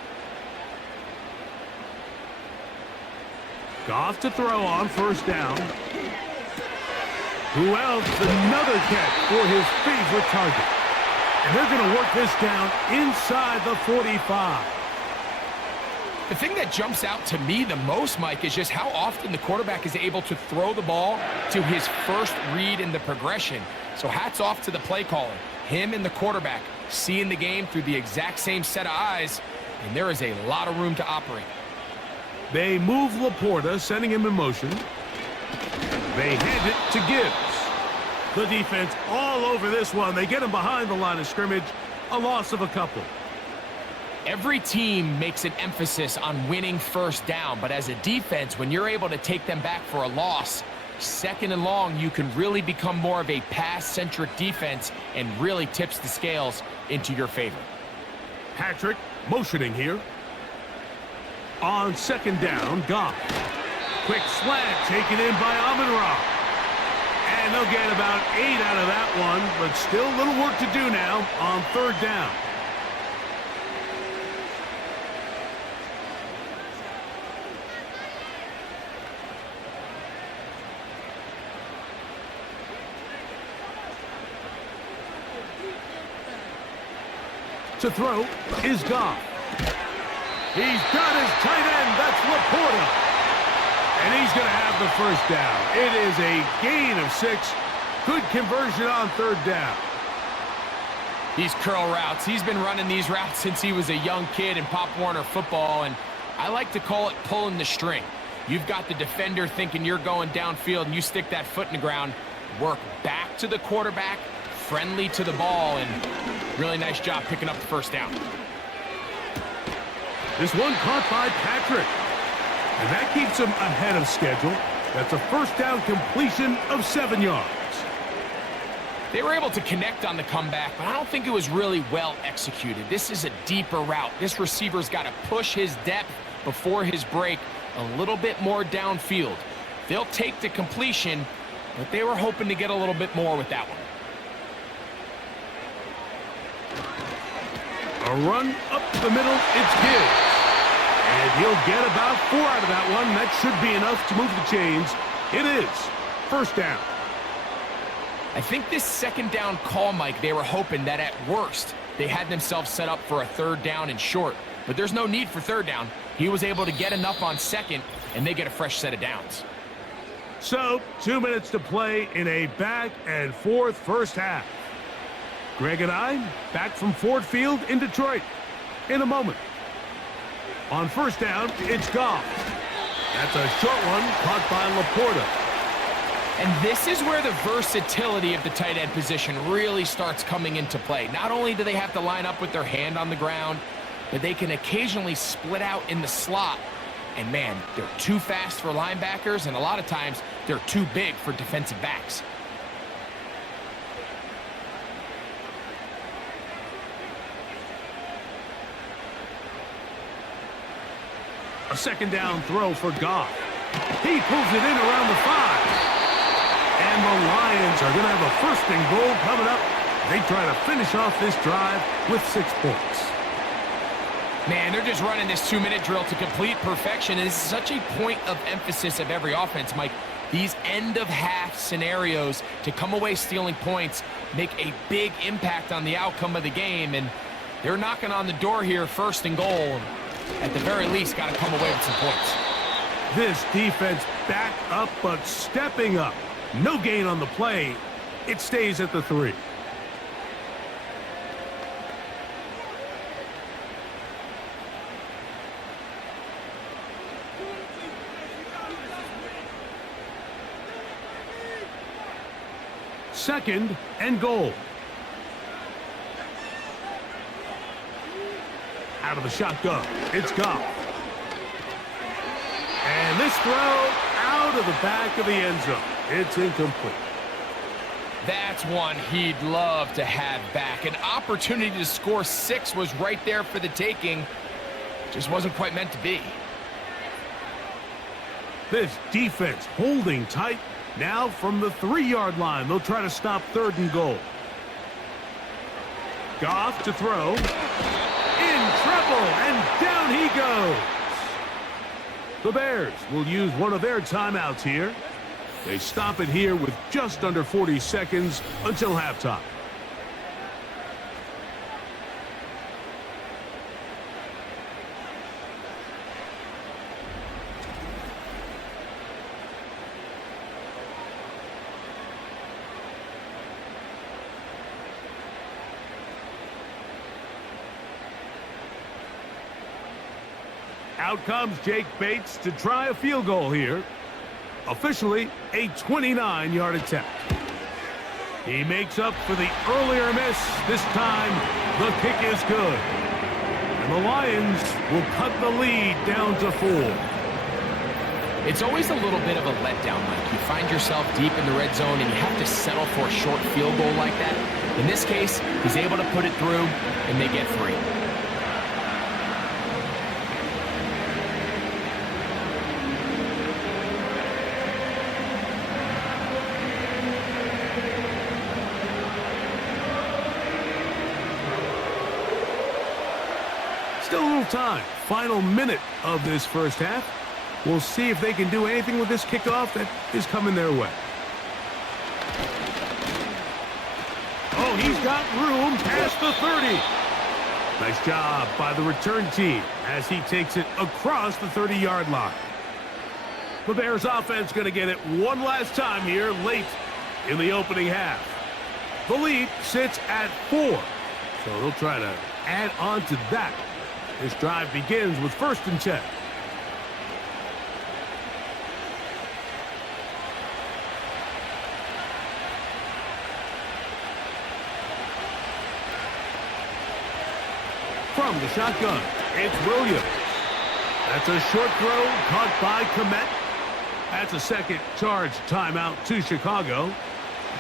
Goff to throw on 1st down. Who else? Another catch for his favorite target. And they're going to work this down inside the 45. The thing that jumps out to me the most, Mike, is just how often the quarterback is able to throw the ball to his first read in the progression. So hats off to the play caller. Him and the quarterback seeing the game through the exact same set of eyes, and there is a lot of room to operate. They move Laporta, sending him in motion. They hand it to Gibbs. The defense all over this one. They get him behind the line of scrimmage. A loss of a couple. Every team makes an emphasis on winning 1st down, but as a defense, when you're able to take them back for a loss, 2nd and long, you can really become more of a pass-centric defense and really tips the scales into your favor. Patrick motioning here. On 2nd down, Goff. Quick slant taken in by Amon-Ra. And they'll get about 8 out of that one, but still a little work to do now on 3rd down. To throw is Goff. He's got his tight end. That's Laporta. And he's going to have the 1st down. It is a gain of 6. Good conversion on 3rd down. These curl routes, he's been running these routes since he was a young kid in Pop Warner football, and I like to call it pulling the string. You've got the defender thinking you're going downfield, and you stick that foot in the ground, work back to the quarterback, friendly to the ball, and really nice job picking up the 1st down. This one caught by Patrick. And that keeps him ahead of schedule. That's a 1st down completion of 7 yards. They were able to connect on the comeback, but I don't think it was really well executed. This is a deeper route. This receiver's got to push his depth before his break a little bit more downfield. They'll take the completion, but they were hoping to get a little bit more with that one. A run up the middle, it's good. And he'll get about 4 out of that one. That should be enough to move the chains. It is first down. I think this second down call, Mike, they were hoping that at worst, they had themselves set up for a third down and short. But there's no need for third down. He was able to get enough on second, and they get a fresh set of downs. So, 2 minutes to play in a back-and-forth first half. Greg and I back from Ford Field in Detroit in a moment. On first down, it's Goff. That's a short one caught by Laporta. And this is where the versatility of the tight end position really starts coming into play. Not only do they have to line up with their hand on the ground, but they can occasionally split out in the slot. And man, they're too fast for linebackers, and a lot of times they're too big for defensive backs. A second down throw for Goff. He pulls it in around the 5. And the Lions are going to have a first and goal coming up. They try to finish off this drive with 6 points. Man, they're just running this 2-minute drill to complete perfection. And this is such a point of emphasis of every offense, Mike. These end-of-half scenarios to come away stealing points make a big impact on the outcome of the game. And they're knocking on the door here, first and goal. At the very least, got to come away with some points. This defense back up, but stepping up. No gain on the play. It stays at the 3. Second and goal. Out of the shotgun, it's Goff. And this throw out of the back of the end zone. It's incomplete. That's one he'd love to have back. An opportunity to score 6 was right there for the taking. Just wasn't quite meant to be. This defense holding tight. Now from the 3-yard line, they'll try to stop third and goal. Goff to throw. In trouble, and down he goes. The Bears will use one of their timeouts here. They stop it here with just under 40 seconds until halftime. Out comes Jake Bates to try a field goal here. Officially, a 29-yard attempt. He makes up for the earlier miss. This time, the kick is good. And the Lions will cut the lead down to 4. It's always a little bit of a letdown, Mike. You find yourself deep in the red zone, and you have to settle for a short field goal like that. In this case, he's able to put it through, and they get 3. Still a little time. Final minute of this first half. We'll see if they can do anything with this kickoff that is coming their way. Oh, he's got room past the 30. Nice job by the return team as he takes it across the 30-yard line. The Bears offense going to get it one last time here late in the opening half. The lead sits at 4, so they'll try to add on to that. This drive begins with 1st and 10. From the shotgun, it's Williams. That's a short throw caught by Komet. That's a second charge timeout to Chicago.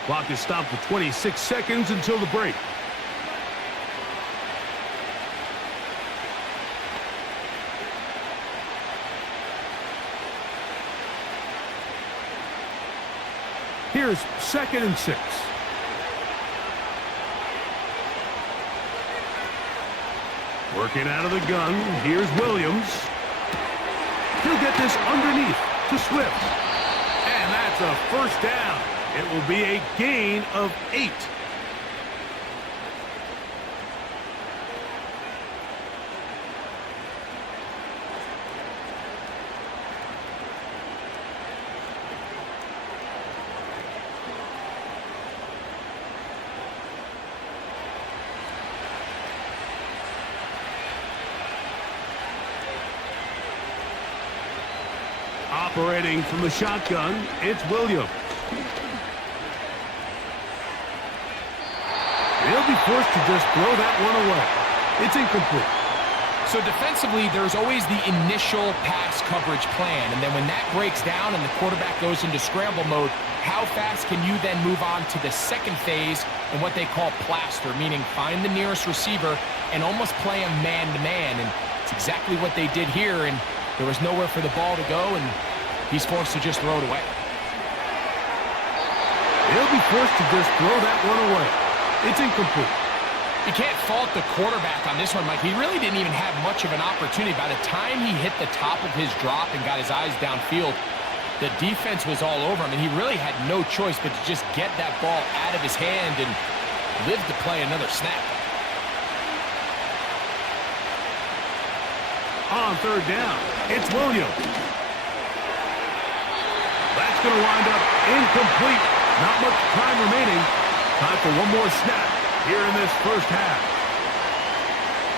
Clock is stopped with 26 seconds until the break. Here's 2nd and 6. Working out of the gun. Here's Williams. He'll get this underneath to Swift. And that's a first down. It will be a gain of 8. Operating from the shotgun, it's Williams. They'll be forced to just throw that one away. It's incomplete. So defensively, there's always the initial pass coverage plan, and then when that breaks down and the quarterback goes into scramble mode, how fast can you then move on to the second phase in what they call plaster, meaning find the nearest receiver and almost play him man-to-man, and it's exactly what they did here, and there was nowhere for the ball to go, and he's forced to just throw it away. They'll be forced to just throw that one away. It's incomplete. You can't fault the quarterback on this one, Mike. He really didn't even have much of an opportunity. By the time he hit the top of his drop and got his eyes downfield, the defense was all over him, and he really had no choice but to just get that ball out of his hand and live to play another snap. On 3rd down, it's Williams. That's going to wind up incomplete. Not much time remaining. Time for one more snap here in this first half.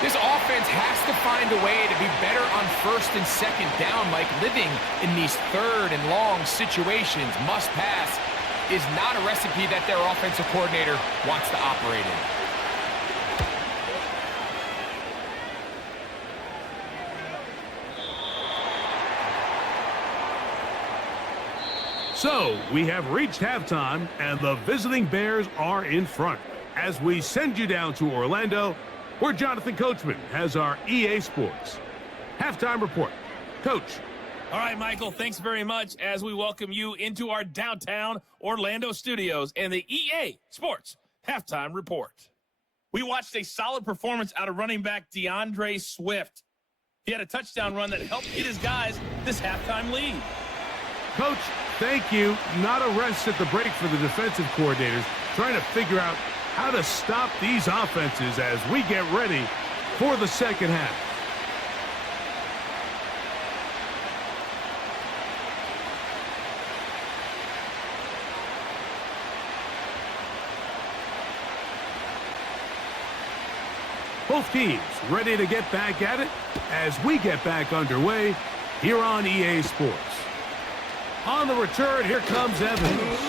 This offense has to find a way to be better on 1st and 2nd down, Mike. Living in these 3rd and long situations, must pass, is not a recipe that their offensive coordinator wants to operate in. So, we have reached halftime, and the visiting Bears are in front. As we send you down to Orlando, where Jonathan Coachman has our EA Sports halftime report. Coach. All right, Michael, thanks very much as we welcome you into our downtown Orlando studios and the EA Sports halftime report. We watched a solid performance out of running back DeAndre Swift. He had a touchdown run that helped get his guys this halftime lead. Coach, thank you. Not a rest at the break for the defensive coordinators, trying to figure out how to stop these offenses as we get ready for the second half. Both teams ready to get back at it as we get back underway here on EA Sports. On the return, here comes Evans.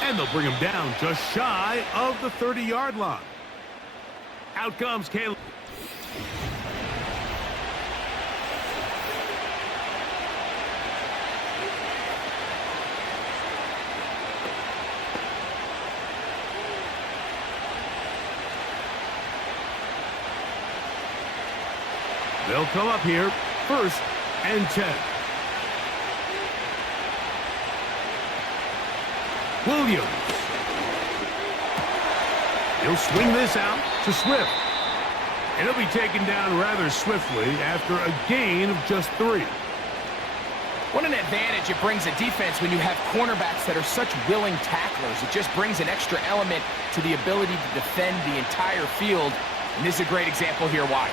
And they'll bring him down just shy of the 30-yard line. Out comes Caleb. They'll come up here, 1st and 10. Williams. He'll swing this out to Swift. And he'll be taken down rather swiftly after a gain of just 3. What an advantage it brings a defense when you have cornerbacks that are such willing tacklers. It just brings an extra element to the ability to defend the entire field. And this is a great example here why.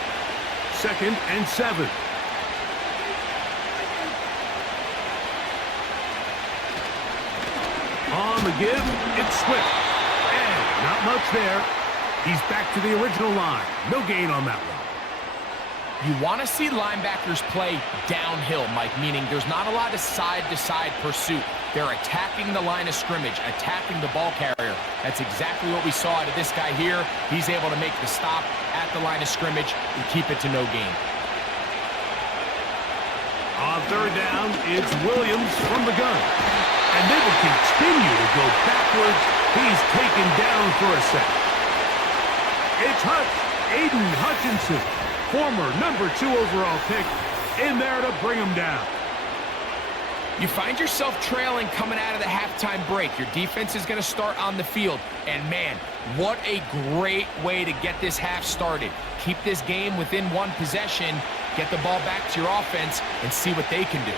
2nd and 7. On the give, it's Swift. And not much there. He's back to the original line. No gain on that one. You want to see linebackers play downhill, Mike, meaning there's not a lot of side-to-side pursuit. They're attacking the line of scrimmage, attacking the ball carrier. That's exactly what we saw out of this guy here. He's able to make the stop at the line of scrimmage and keep it to no gain. On 3rd down, it's Williams from the gun. And they will continue to go backwards. He's taken down for a sack. It's Aiden Hutchinson, former #2 overall pick, in there to bring him down. You find yourself trailing coming out of the halftime break. Your defense is going to start on the field. And, man, what a great way to get this half started. Keep this game within one possession, get the ball back to your offense, and see what they can do.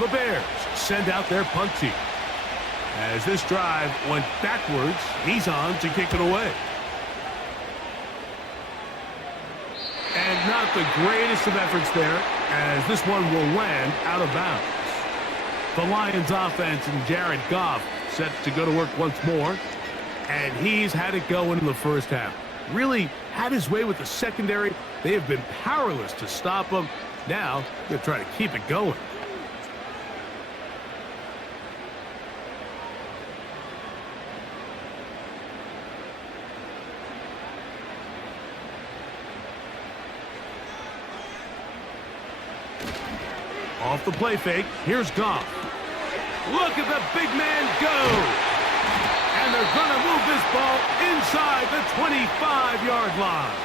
The Bears send out their punt team. As this drive went backwards, he's on to kick it away. And not the greatest of efforts there, as this one will land out of bounds. The Lions offense and Jared Goff set to go to work once more. And he's had it go into the first half. Really had his way with the secondary. They have been powerless to stop him. Now, they're trying to keep it going. Off the play fake, here's Goff. Look at the big man go! And they're going to move this ball inside the 25-yard line.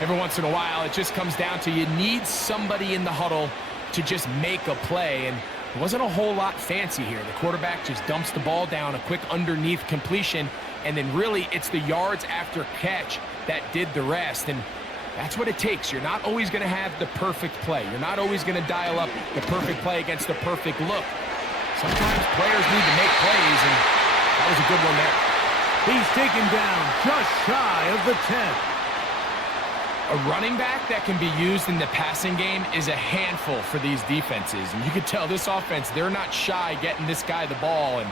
Every once in a while, it just comes down to you need somebody in the huddle to just make a play. And it wasn't a whole lot fancy here. The quarterback just dumps the ball down, a quick underneath completion, and then really it's the yards after catch that did the rest. And that's what it takes. You're not always going to have the perfect play. You're not always going to dial up the perfect play against the perfect look. Sometimes players need to make plays, and that was a good one there. He's taken down just shy of the 10. A running back that can be used in the passing game is a handful for these defenses. And you can tell this offense, they're not shy getting this guy the ball. And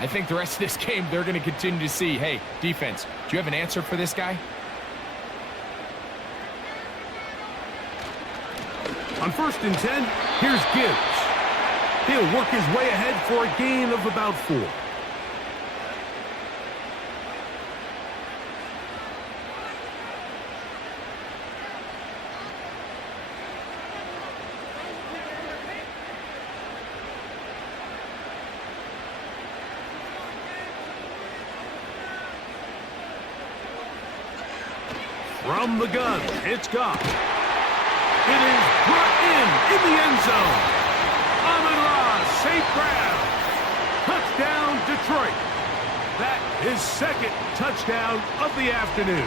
I think the rest of this game, they're going to continue to see, hey, defense, do you have an answer for this guy? On 1st and 10, here's Gibbs. He'll work his way ahead for a gain of about 4. From the gun, it's Goff. It is brought in the end zone. Amon-Ra St. Brown. Touchdown, Detroit. That is second touchdown of the afternoon.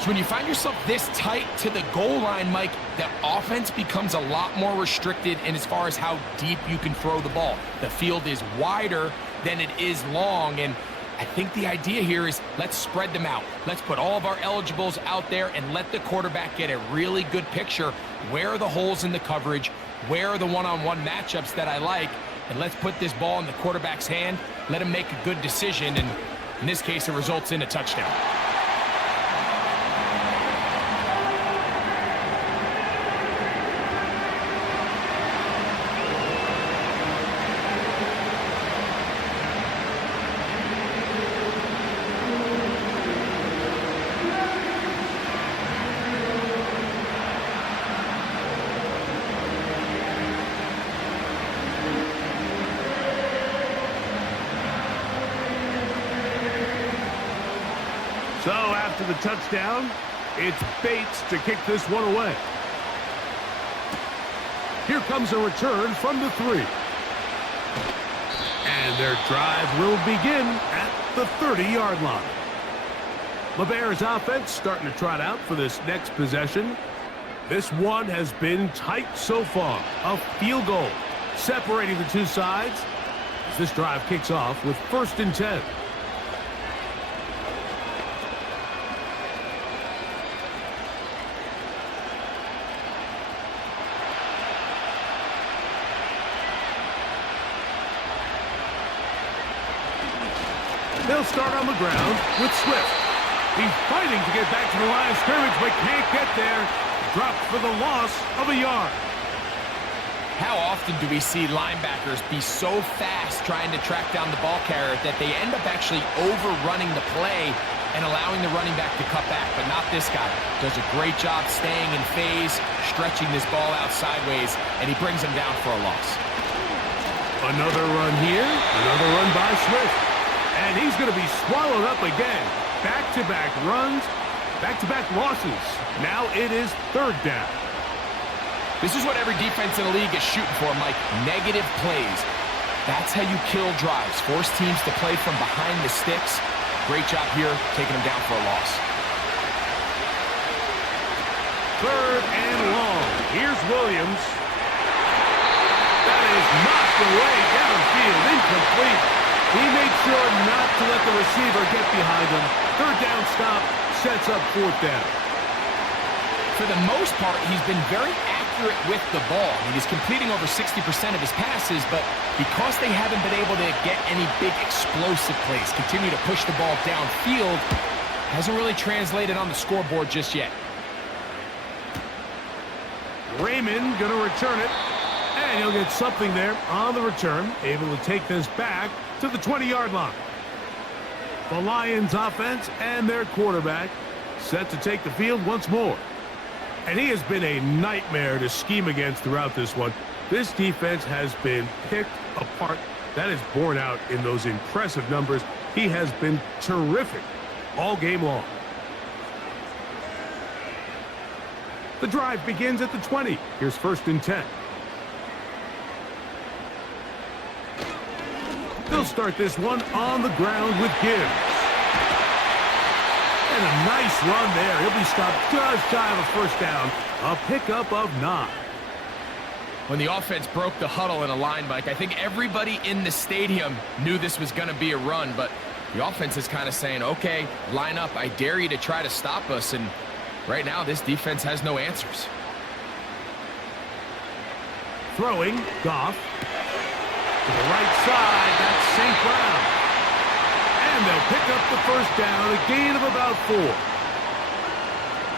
So when you find yourself this tight to the goal line, Mike, the offense becomes a lot more restricted in as far as how deep you can throw the ball. The field is wider than it is long, and I think the idea here is let's spread them out. Let's put all of our eligibles out there and let the quarterback get a really good picture. Where are the holes in the coverage? Where are the one-on-one matchups that I like? And let's put this ball in the quarterback's hand. Let him make a good decision. And in this case, it results in a touchdown. So after the touchdown, it's Bates to kick this one away. Here comes a return from the 3. And their drive will begin at the 30-yard line. The Bears offense starting to trot out for this next possession. This one has been tight so far. A field goal separating the two sides as this drive kicks off with 1st and 10. They'll start on the ground with Swift. He's fighting to get back to the line of scrimmage, but can't get there. Dropped for the loss of a yard. How often do we see linebackers be so fast trying to track down the ball carrier that they end up actually overrunning the play and allowing the running back to cut back? But not this guy. Does a great job staying in phase, stretching this ball out sideways, and he brings him down for a loss. Another run here, another run by Smith. And he's going to be swallowed up again. Back-to-back runs, back-to-back losses. Now it is third down. This is what every defense in the league is shooting for, Mike. Negative plays. That's how you kill drives. Force teams to play from behind the sticks. Great job here, taking them down for a loss. Third and long. Here's Williams. That is knocked away downfield, incomplete. He made sure not to let the receiver get behind him. Third down stop sets up fourth down. For the most part, he's been very accurate with the ball. I mean, he's completing over 60% of his passes, but because they haven't been able to get any big explosive plays, continue to push the ball downfield, hasn't really translated on the scoreboard just yet. Raymond going to return it, and he'll get something there on the return, able to take this back to the 20-yard line. The Lions offense and their quarterback set to take the field once more. And he has been a nightmare to scheme against throughout this one. This defense has been picked apart. That is borne out in those impressive numbers. He has been terrific all game long. The drive begins at the 20. Here's 1st and 10. They'll start this one on the ground with Gibbs. And a nice run there. He'll be stopped just shy of a first down. A pickup of 9. When the offense broke the huddle in a line, Mike, I think everybody in the stadium knew this was going to be a run, but the offense is kind of saying, okay, line up. I dare you to try to stop us. And right now, this defense has no answers. Throwing, Goff. To the right side, that's St. Brown. And they'll pick up the first down, a gain of about 4.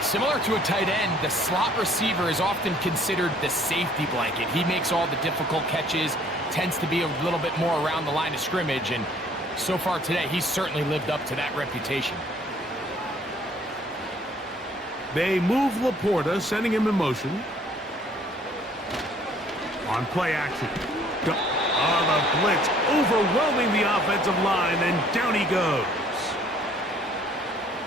Similar to a tight end, the slot receiver is often considered the safety blanket. He makes all the difficult catches, tends to be a little bit more around the line of scrimmage, and so far today, he's certainly lived up to that reputation. They move Laporta, sending him in motion. On play action. The blitz overwhelming the offensive line, and down he goes.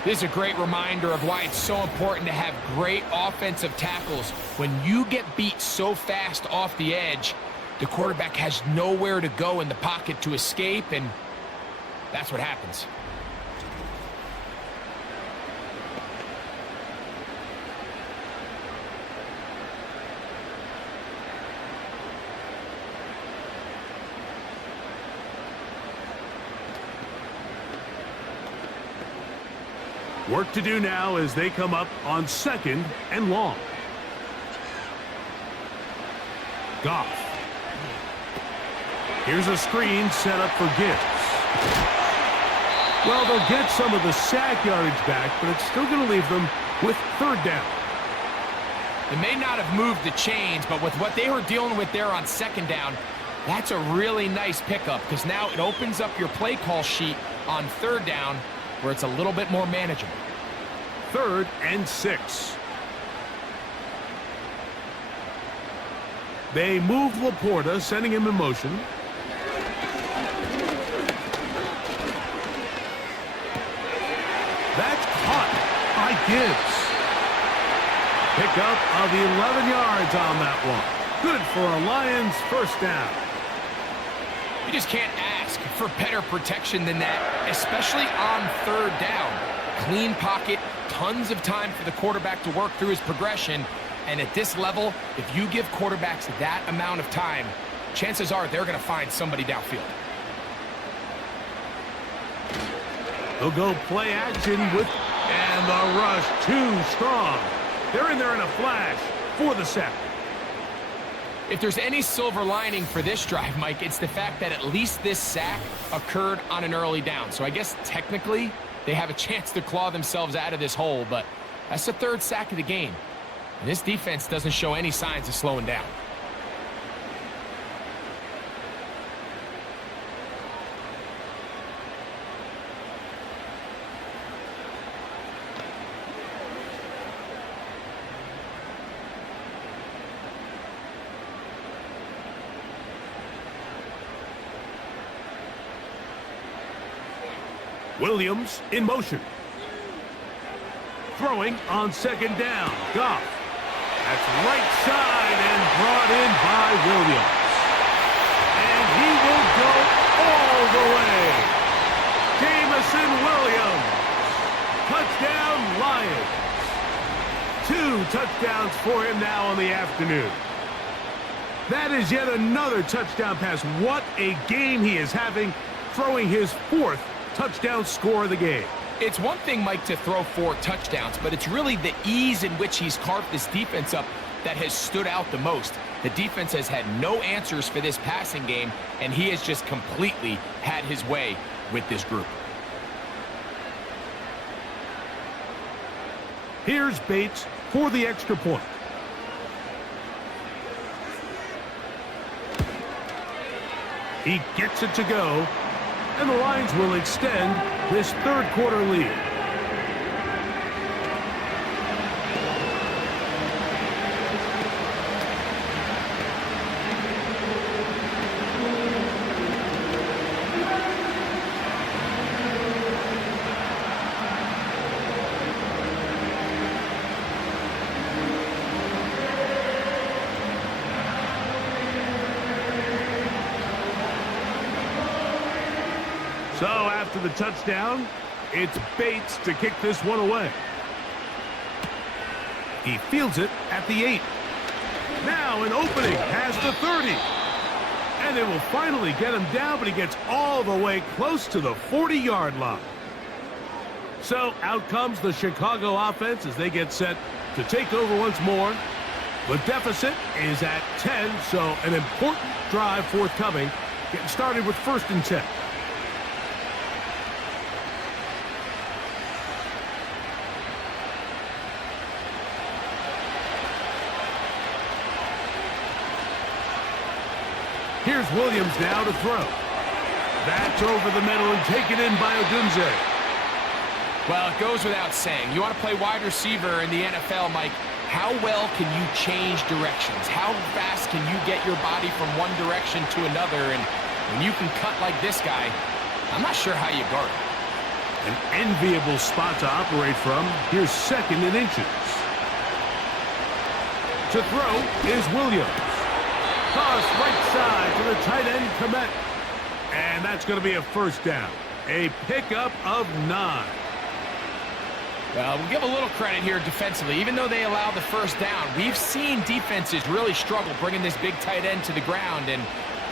This is a great reminder of why it's so important to have great offensive tackles. When you get beat so fast off the edge, the quarterback has nowhere to go in the pocket to escape, and that's what happens. Work to do now as they come up on 2nd and long. Goff. Here's a screen set up for Gibbs. Well, they'll get some of the sack yardage back, but it's still going to leave them with 3rd down. They may not have moved the chains, but with what they were dealing with there on 2nd down, that's a really nice pickup because now it opens up your play call sheet on 3rd down where it's a little bit more manageable. 3rd and 6. They move Laporta, sending him in motion. That's caught by Gibbs. Pickup of 11 yards on that one. Good for a Lions first down. You just can't ask for better protection than that, especially on 3rd down. Clean pocket, tons of time for the quarterback to work through his progression. And at this level, if you give quarterbacks that amount of time, chances are they're going to find somebody downfield. They'll go play action with, and the rush too strong. They're in there in a flash for the sack. If there's any silver lining for this drive, Mike, it's the fact that at least this sack occurred on an early down. So I guess technically they have a chance to claw themselves out of this hole, but that's the 3rd sack of the game. And this defense doesn't show any signs of slowing down. Williams in motion. Throwing on second down. Goff. That's right side and brought in by Williams. And he will go all the way. Jamison Williams. Touchdown, Lions. 2 touchdowns for him now on the afternoon. That is yet another touchdown pass. What a game he is having, throwing his 4th touchdown score of the game. It's one thing, Mike, to throw 4 touchdowns, but it's really the ease in which he's carved this defense up that has stood out the most. The defense has had no answers for this passing game, and he has just completely had his way with this group. Here's Bates for the extra point. He gets it to go, and the Lions will extend this third quarter lead. So after the touchdown, it's Bates to kick this one away. He fields it at the 8. Now an opening past the 30. And they will finally get him down, but he gets all the way close to the 40-yard line. So out comes the Chicago offense as they get set to take over once more. The deficit is at 10, so an important drive forthcoming. Getting started with 1st and 10. Here's Williams now to throw. That's over the middle and taken in by Odunze. Well, it goes without saying. You want to play wide receiver in the NFL, Mike. How well can you change directions? How fast can you get your body from one direction to another? And when you can cut like this guy, I'm not sure how you guard it. An enviable spot to operate from. Here's 2nd and inches. To throw is Williams. Toss right side to the tight end, Komet. And that's going to be a 1st down. A pickup of 9. Well, we'll give a little credit here defensively. Even though they allowed the 1st down, we've seen defenses really struggle bringing this big tight end to the ground, and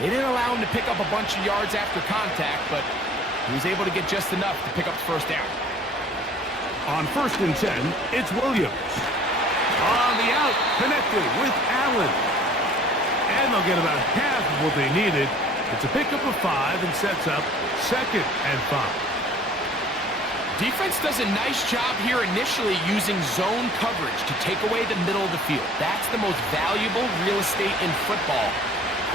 they didn't allow him to pick up a bunch of yards after contact, but he was able to get just enough to pick up the 1st down. On 1st and 10, it's Williams. On the out, connected with Allen. And they'll get about half of what they needed. It's a pickup of 5 and sets up 2nd and 5. Defense does a nice job here initially using zone coverage to take away the middle of the field. That's the most valuable real estate in football.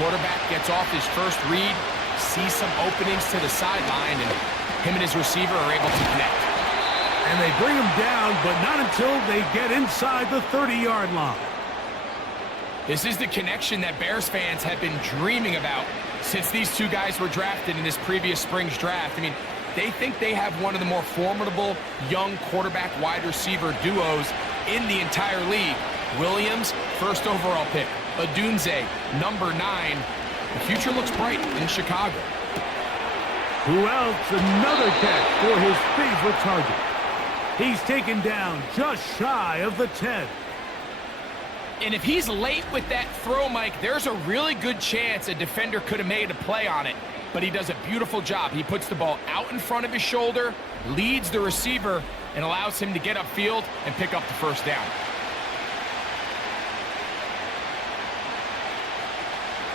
Quarterback gets off his first read, sees some openings to the sideline, and him and his receiver are able to connect. And they bring him down, but not until they get inside the 30-yard line. This is the connection that Bears fans have been dreaming about since these 2 guys were drafted in this previous spring's draft. I mean, they think they have one of the more formidable young quarterback wide receiver duos in the entire league. Williams, 1st overall pick. Odunze, number 9. The future looks bright in Chicago. Who else? Another catch for his favorite target. He's taken down just shy of the 10. And if he's late with that throw, Mike, there's a really good chance a defender could have made a play on it. But he does a beautiful job. He puts the ball out in front of his shoulder, leads the receiver, and allows him to get upfield and pick up the 1st down.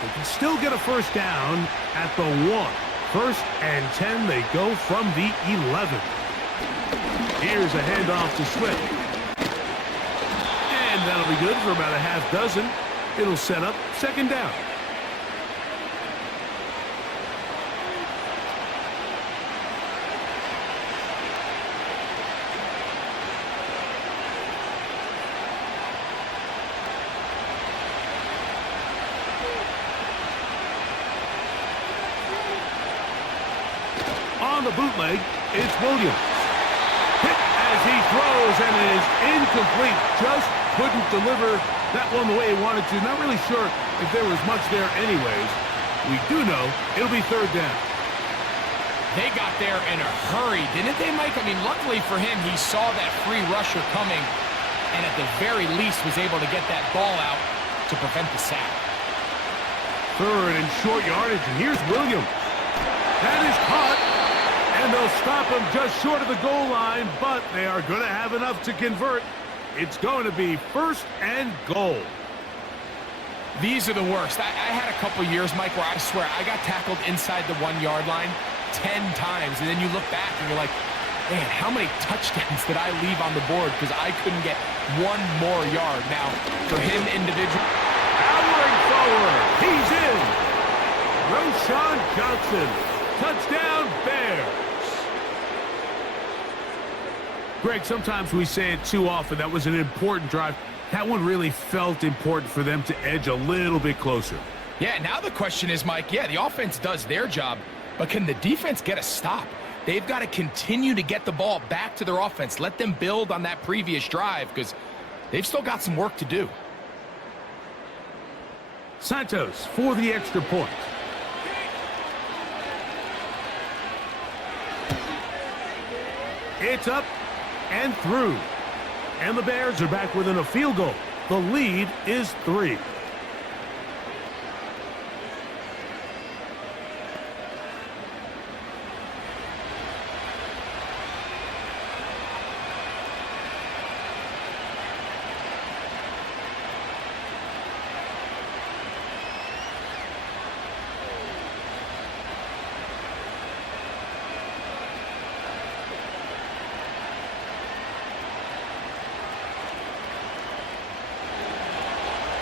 They can still get a 1st down at the 1. 1st and 10, they go from the 11. Here's a handoff to Swift. And that'll be good for about a half dozen. It'll set up 2nd down. On the bootleg, it's Williams. Hit as he throws, and it is incomplete. Just couldn't deliver that one the way he wanted to. Not really sure if there was much there anyways. We do know it'll be third down. They got there in a hurry, didn't they, Mike? I mean, luckily for him, he saw that free rusher coming, and at the very least was able to get that ball out to prevent the sack. Third and short yardage, and here's Williams. That is caught, and they'll stop him just short of the goal line, but they are going to have enough to convert. It's going to be first and goal. These are the worst. I had a couple years, Mike, where I swear I got tackled inside the 1 yard line 10 times, and then you look back and you're like, man, how many touchdowns did I leave on the board because I couldn't get one more yard? Now, for him individually, Powering forward, he's in. Roshan Johnson, touchdown Bears. Greg, sometimes we say it too often. That was an important drive. That one really felt important for them to edge a little bit closer. yeah, now the question is, Mike, yeah, the offense does their job, but can the defense get a stop? They've got to continue to get the ball back to their offense. Let them build on that previous drive because they've still got some work to do. Santos for the extra point. It's up and through. And the Bears are back within a field goal. The lead is 3.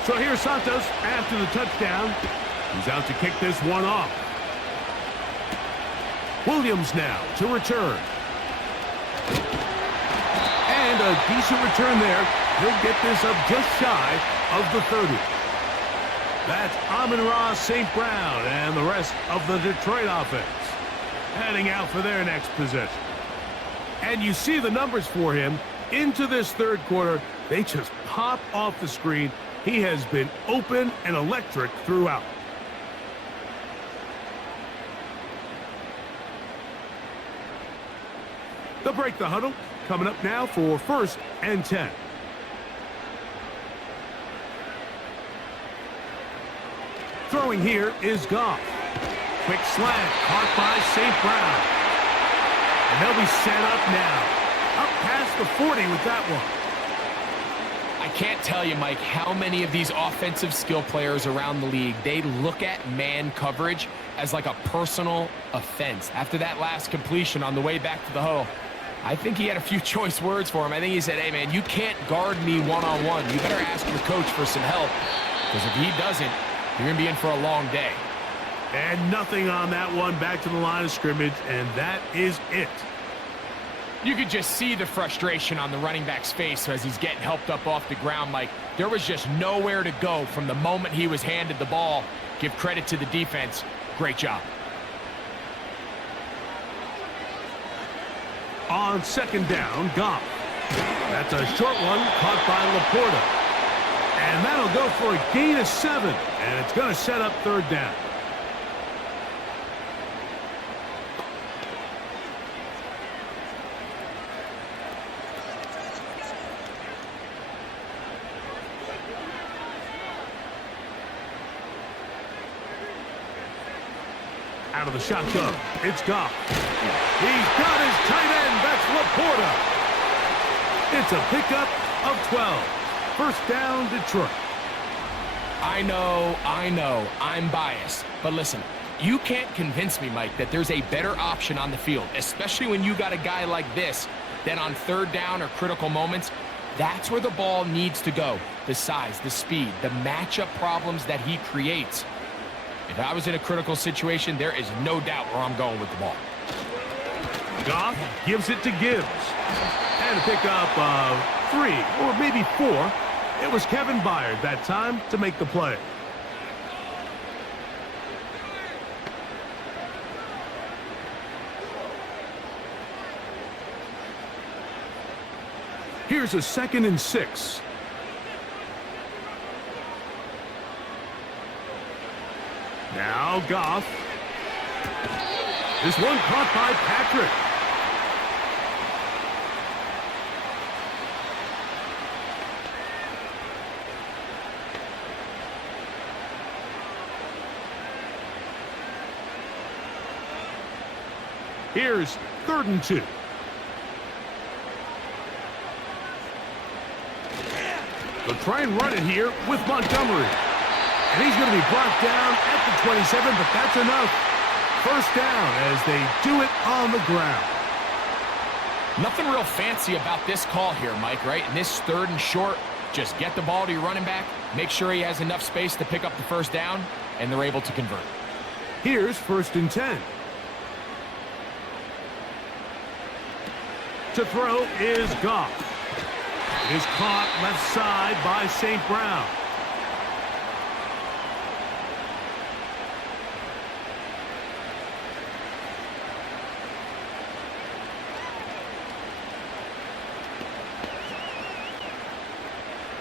So here's Santos after the touchdown. He's out to kick this one off. Williams now to return. And a decent return there. He'll get this up just shy of the 30. That's Amon-Ra St. Brown and the rest of the Detroit offense heading out for their next possession. And you see the numbers for him into this third quarter. They just pop off the screen. He has been open and electric throughout. They'll break the huddle. Coming up now for first and 10. Throwing here is Goff. Quick slant caught by St. Brown. And they'll be set up now. Up past the 40 with that one. I can't tell you, Mike, how many of these offensive skill players around the league, they look at man coverage as like a personal offense. After that last completion on the way back to the huddle, I think he had a few choice words for him. I think he said, hey, man, you can't guard me one-on-one. You better ask your coach for some help, because if he doesn't, you're going to be in for a long day. And nothing on that one, back to the line of scrimmage, and that is it. You could just see the frustration on the running back's face as he's getting helped up off the ground, Mike. There was just nowhere to go from the moment he was handed the ball. Give credit to the defense. Great job. On second down, Goff. That's a short one caught by Laporta. And that'll go for a gain of 7. And it's going to set up third down. Out of the shotgun, it's Goff. He's got his tight end. That's Laporta. It's a pickup of 12. First down, Detroit. I know, I'm biased. But listen, you can't convince me, Mike, that there's a better option on the field, especially when you got a guy like this, than on third down or critical moments. That's where the ball needs to go. The size, the speed, the matchup problems that he creates. If I was in a critical situation, there is no doubt where I'm going with the ball. Goff gives it to Gibbs. And a pickup of 3 or maybe 4. It was Kevin Byard that time to make the play. Here's a 2nd and 6. Now Goff. This one caught by Patrick. Here's 3rd and 2. They'll try and run it here with Montgomery. And he's going to be brought down at the 27, but that's enough. 1st down as they do it on the ground. Nothing real fancy about this call here, Mike, right? In this 3rd and short, just get the ball to your running back, make sure he has enough space to pick up the 1st down, and they're able to convert. Here's 1st and 10. To throw is Goff. It is caught left side by St. Brown.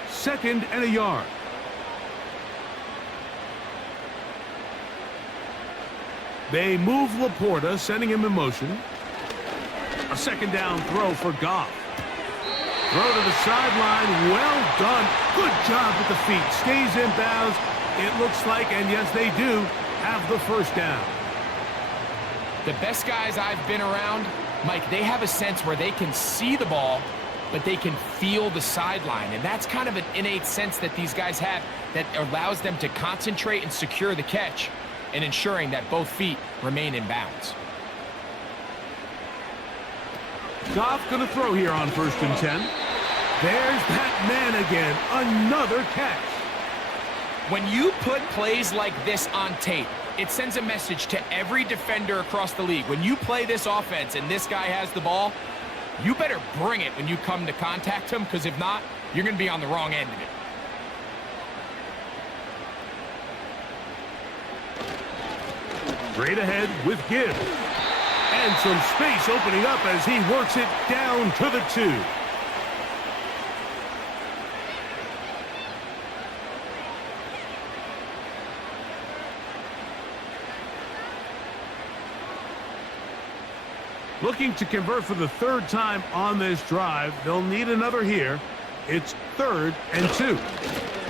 Second and a yard. They move Laporta, sending him in motion. A 2nd down throw for Goff. Throw to the sideline. Well done. Good job with the feet. Stays in bounds. It looks like, and yes, they do, have the 1st down. The best guys I've been around, Mike, they have a sense where they can see the ball, but they can feel the sideline. And that's kind of an innate sense that these guys have that allows them to concentrate and secure the catch and ensuring that both feet remain in bounds. Goff going to throw here on 1st and 10. There's that man again. Another catch. When you put plays like this on tape, it sends a message to every defender across the league. When you play this offense and this guy has the ball, you better bring it when you come to contact him, because if not, you're going to be on the wrong end of it. Straight ahead with Gibbs. And some space opening up as he works it down to the 2. Looking to convert for the 3rd time on this drive. They'll need another here. It's 3rd and 2.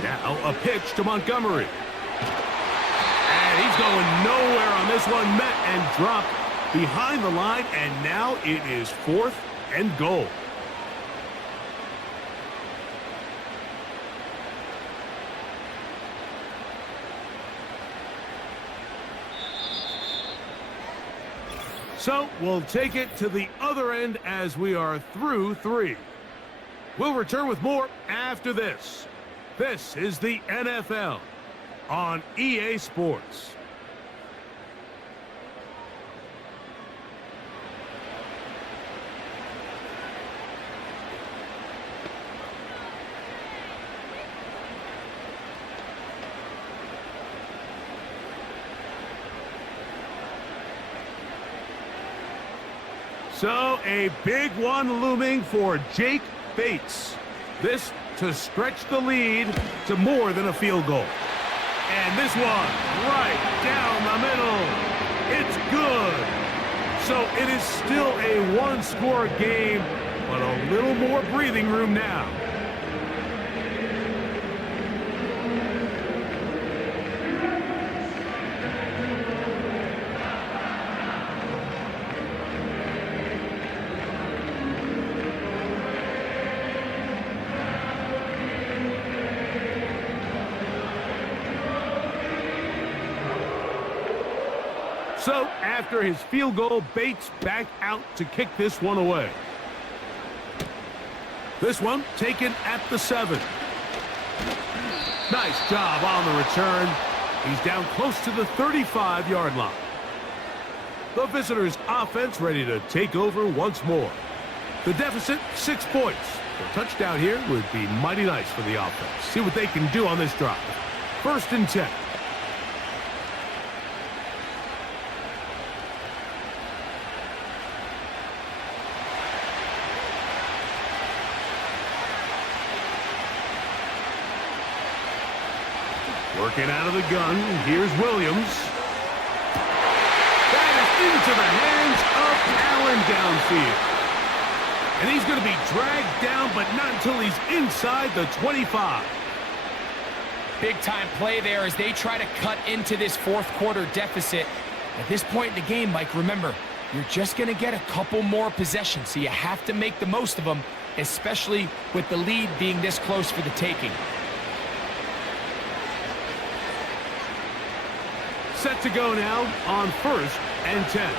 Now a pitch to Montgomery. And he's going nowhere on this one. Met and dropped behind the line, and now it is 4th and goal. So we'll take it to the other end as we are through 3. We'll return with more after this. This is the NFL on EA Sports. So a big one looming for Jake Bates. This to stretch the lead to more than a field goal. And this one right down the middle. It's good. So it is still a one-score game, but a little more breathing room now. So, after his field goal, Bates back out to kick this one away. This one taken at the 7. Nice job on the return. He's down close to the 35-yard line. The visitors' offense ready to take over once more. The deficit, 6 points. A touchdown here would be mighty nice for the offense. See what they can do on this drive. 1st and 10. Working out of the gun. Here's Williams. That is into the hands of Allen downfield. And he's going to be dragged down, but not until he's inside the 25. Big-time play there as they try to cut into this fourth-quarter deficit. At this point in the game, Mike, remember, you're just going to get a couple more possessions, so you have to make the most of them, especially with the lead being this close for the taking. Set to go now on 1st and 10.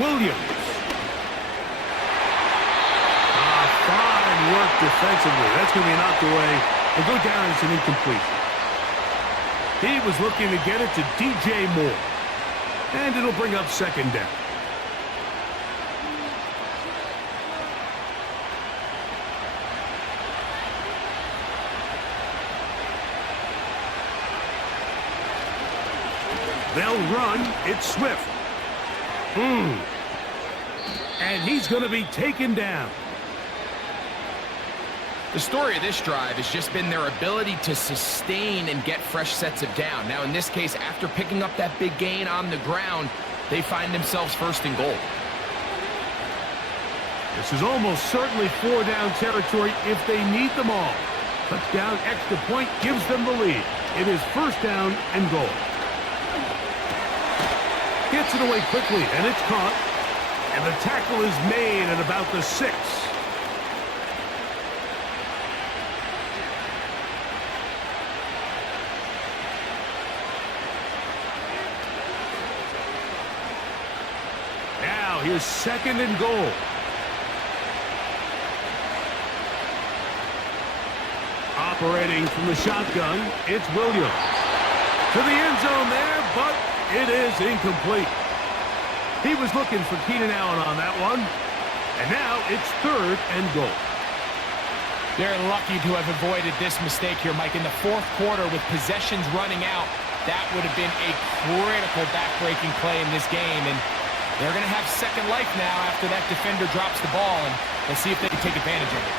Williams. Fine work defensively. That's going to be knocked away and go down as an incomplete. He was looking to get it to DJ Moore. And it'll bring up 2nd down. They'll run. It's Swift. And he's going to be taken down. The story of this drive has just been their ability to sustain and get fresh sets of down. Now, in this case, after picking up that big gain on the ground, they find themselves 1st and goal. This is almost certainly 4-down territory if they need them all. Touchdown, extra point gives them the lead. It is 1st down and goal. Gets it away quickly, and it's caught. And the tackle is made at about the 6. Now, here's 2nd and goal. Operating from the shotgun, it's Williams. To the end zone there, but it is incomplete. He was looking for Keenan Allen on that one. And now it's 3rd and goal. They're lucky to have avoided this mistake here, Mike. In the fourth quarter with possessions running out, that would have been a critical back-breaking play in this game. And they're going to have second life now after that defender drops the ball. And let's see if they can take advantage of it.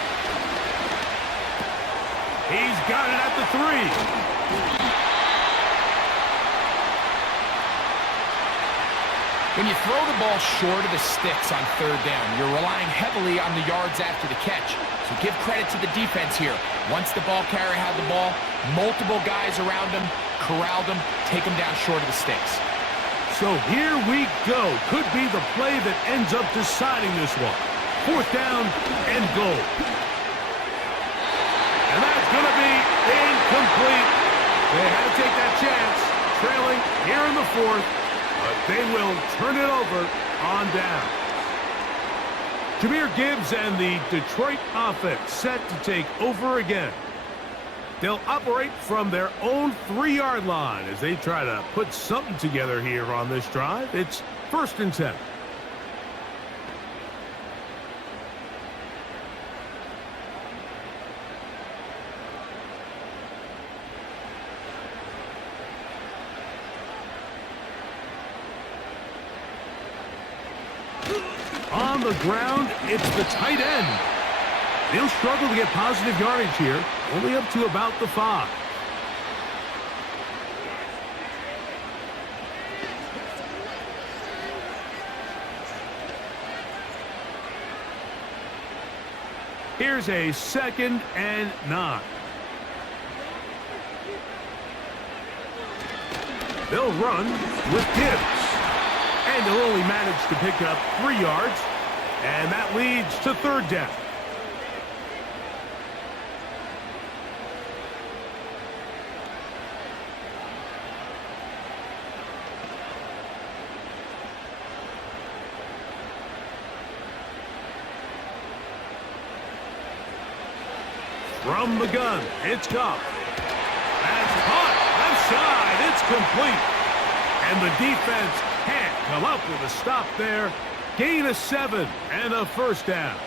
He's got it at the 3. When you throw the ball short of the sticks on 3rd down, you're relying heavily on the yards after the catch. So give credit to the defense here. Once the ball carrier had the ball, multiple guys around him, corralled him, take him down short of the sticks. So here we go. Could be the play that ends up deciding this one. 4th down and goal. And that's going to be incomplete. They had to take that chance, trailing here in the 4th. But they will turn it over on down. Jahmyr Gibbs and the Detroit offense set to take over again. They'll operate from their own 3-yard line as they try to put something together here on this drive. It's 1st and 10. On the ground, it's the tight end. They'll struggle to get positive yardage here, only up to about the 5. Here's a 2nd and 9. They'll run with Gibbs. And they'll only manage to pick up 3 yards. And that leads to 3rd down. From the gun, it's Goff. That's caught. Left side. It's complete. And the defense can't come up with a stop there. Gain of 7 and a 1st down.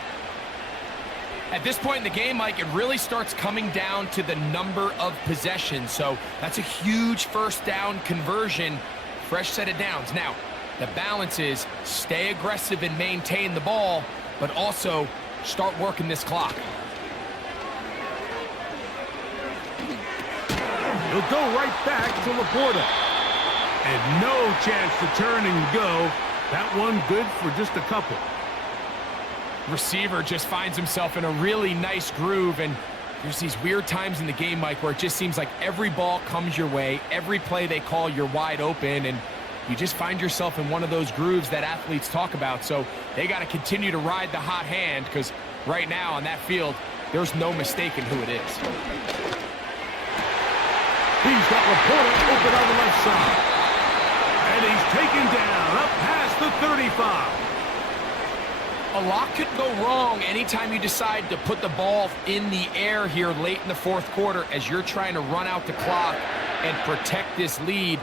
At this point in the game, Mike, it really starts coming down to the number of possessions. So that's a huge 1st down conversion. Fresh set of downs. Now, the balance is stay aggressive and maintain the ball, but also start working this clock. He'll go right back to Laporta. And no chance to turn and go. That one good for just a couple. Receiver just finds himself in a really nice groove, and there's these weird times in the game, Mike, where it just seems like every ball comes your way, every play they call, you're wide open, and you just find yourself in one of those grooves that athletes talk about. So they got to continue to ride the hot hand, because right now on that field, there's no mistaking who it is. He's got Laporta open on the left side. And he's taken down up past the 35. A lot could go wrong anytime you decide to put the ball in the air here late in the fourth quarter as you're trying to run out the clock and protect this lead.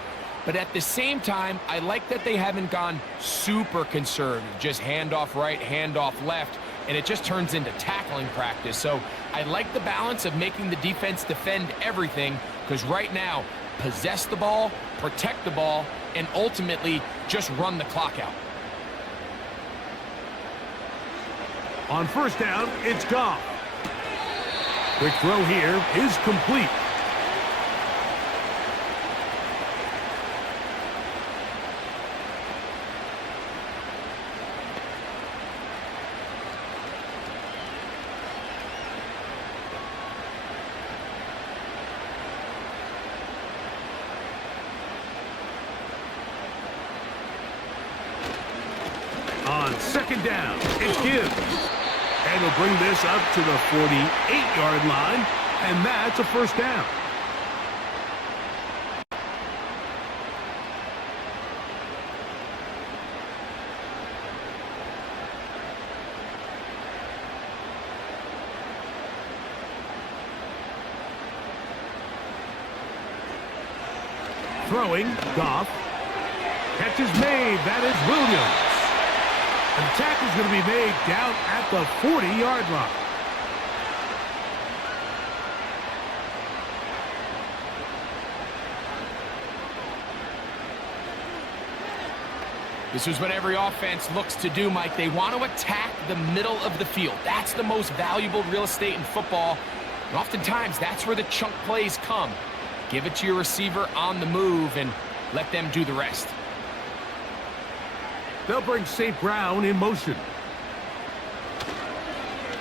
But at the same time, I like that they haven't gone super conservative, just handoff right, handoff left, and it just turns into tackling practice. So I like the balance of making the defense defend everything, because right now, possess the ball, protect the ball, and ultimately just run the clock out. On first down, it's Goff. Quick throw here is complete. On second down, it's Gibbs. And he'll bring this up to the 48-yard line, and that's a first down. Throwing, Goff. Catch is made. That is Williams. And the tackle's going to be made down at the 40-yard line. This is what every offense looks to do, Mike. They want to attack the middle of the field. That's the most valuable real estate in football. And oftentimes, that's where the chunk plays come. Give it to your receiver on the move and let them do the rest. They'll bring St. Brown in motion.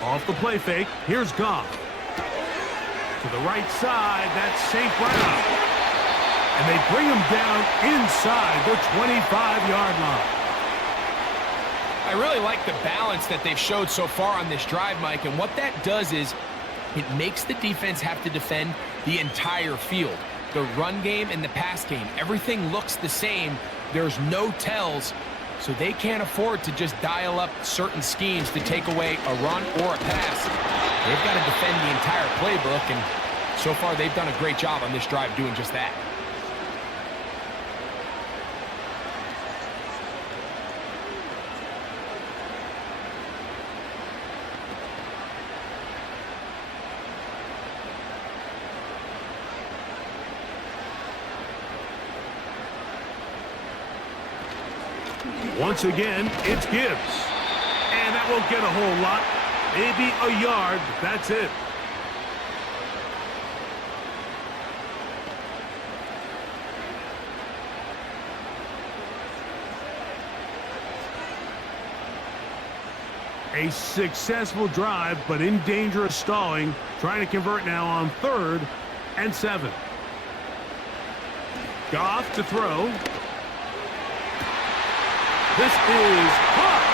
Off the play fake, here's Goff. To the right side, that's St. Brown. And they bring him down inside the 25-yard line. I really like the balance that they've showed so far on this drive, Mike, and what that does is it makes the defense have to defend the entire field. The run game and the pass game, everything looks the same. There's no tells. So they can't afford to just dial up certain schemes to take away a run or a pass. They've got to defend the entire playbook, and so far they've done a great job on this drive doing just that. Once again, it's Gibbs. And that won't get a whole lot. Maybe a yard, but that's it. A successful drive, but in danger of stalling. Trying to convert now on 3rd and 7. Goff to throw. This is caught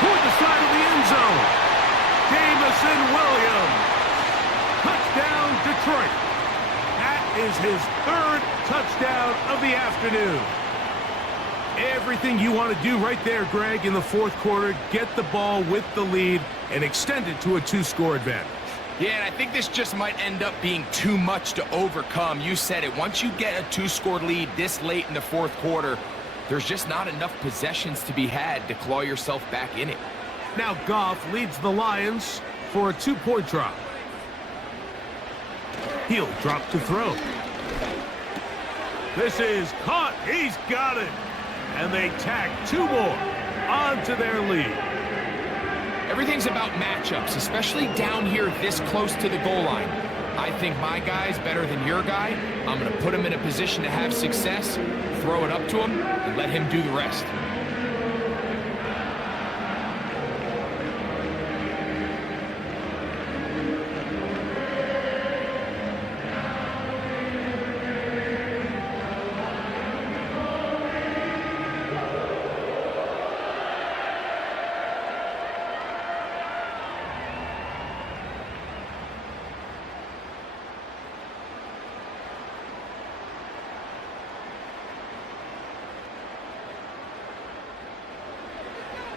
toward the side of the end zone. Jamison Williams. Touchdown, Detroit. That is his 3rd touchdown of the afternoon. Everything you want to do right there, Greg, in the 4th quarter. Get the ball with the lead and extend it to a 2-score advantage. Yeah, and I think this just might end up being too much to overcome. You said it. Once you get a 2-score lead this late in the 4th quarter, there's just not enough possessions to be had to claw yourself back in it. Now Goff leads the Lions for a 2-point drop. He'll drop to throw. This is caught. He's got it. And they tack 2 more onto their lead. Everything's about matchups, especially down here this close to the goal line. I think my guy's better than your guy. I'm going to put him in a position to have success, throw it up to him, and let him do the rest.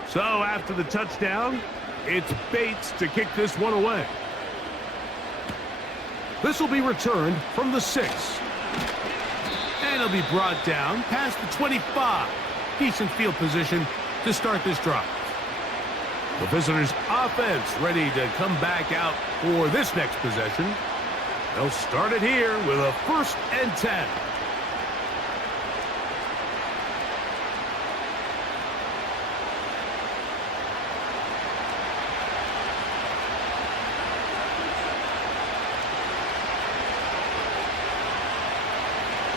So after the touchdown, it's Bates to kick this one away. This will be returned from the 6. And it'll be brought down past the 25. Decent field position to start this drive. The visitors' offense ready to come back out for this next possession. They'll start it here with a 1st and 10.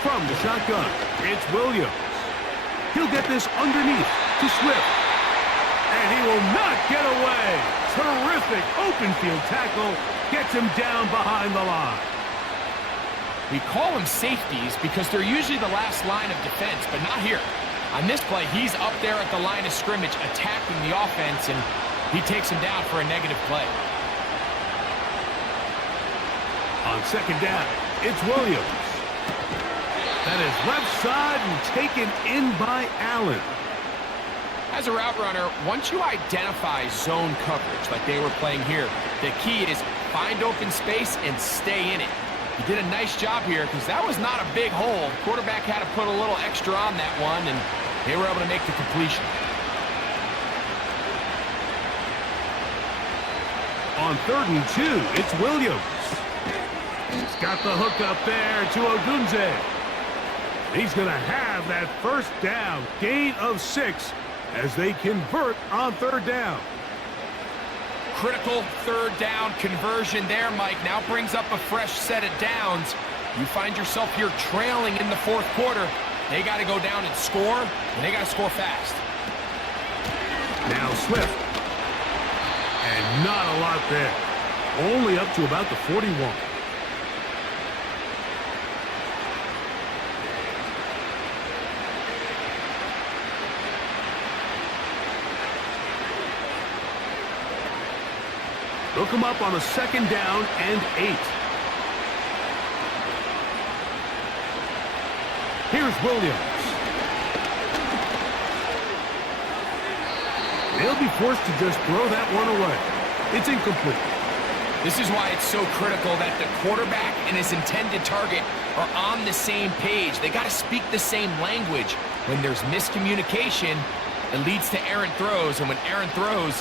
From the shotgun, it's Williams. He'll get this underneath to Swift. And he will not get away. Terrific open field tackle. Gets him down behind the line. We call them safeties because they're usually the last line of defense, but not here. On this play, he's up there at the line of scrimmage attacking the offense, and he takes him down for a negative play. On 2nd down, it's Williams. That is left side and taken in by Allen. As a route runner, once you identify zone coverage like they were playing here, the key is find open space and stay in it. He did a nice job here because that was not a big hole. Quarterback had to put a little extra on that one, and they were able to make the completion. On 3rd and 2, it's Williams. He's got the hook up there to Odunze. He's going to have that 1st down, gain of 6, as they convert on 3rd down. Critical 3rd down conversion there, Mike. Now brings up a fresh set of downs. You find yourself here trailing in the 4th quarter. They got to go down and score, and they got to score fast. Now Swift. And not a lot there. Only up to about the 41. They'll come up on a 2nd down and 8. Here's Williams. They'll be forced to just throw that one away. It's incomplete. This is why it's so critical that the quarterback and his intended target are on the same page. They got to speak the same language. When there's miscommunication, it leads to errant throws, and when errant throws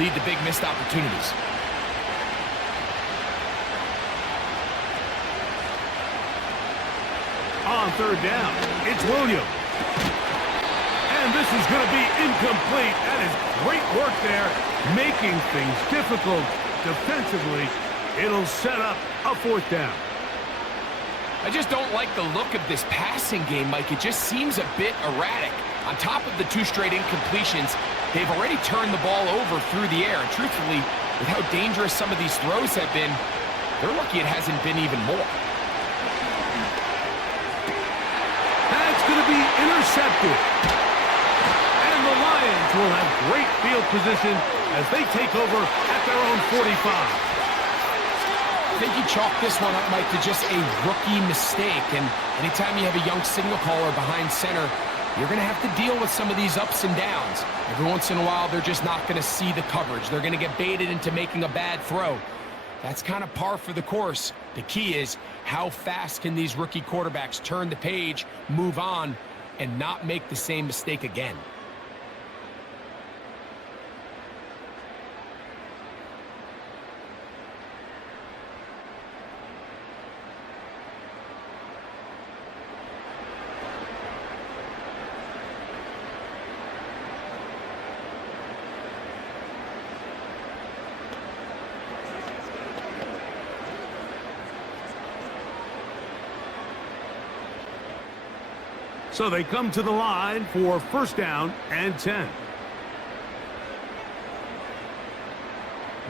lead to big missed opportunities. On 3rd down, it's Williams. And this is going to be incomplete. That is great work there, making things difficult defensively. It'll set up a 4th down. I just don't like the look of this passing game, Mike. It just seems a bit erratic. On top of the 2 straight incompletions, they've already turned the ball over through the air. And truthfully, with how dangerous some of these throws have been, they're lucky it hasn't been even more. That's going to be intercepted. And the Lions will have great field position as they take over at their own 45. I think you chalk this one up, Mike, to just a rookie mistake. And anytime you have a young signal caller behind center, you're going to have to deal with some of these ups and downs. Every once in a while, they're just not going to see the coverage. They're going to get baited into making a bad throw. That's kind of par for the course. The key is how fast can these rookie quarterbacks turn the page, move on, and not make the same mistake again. So they come to the line for first down and 10.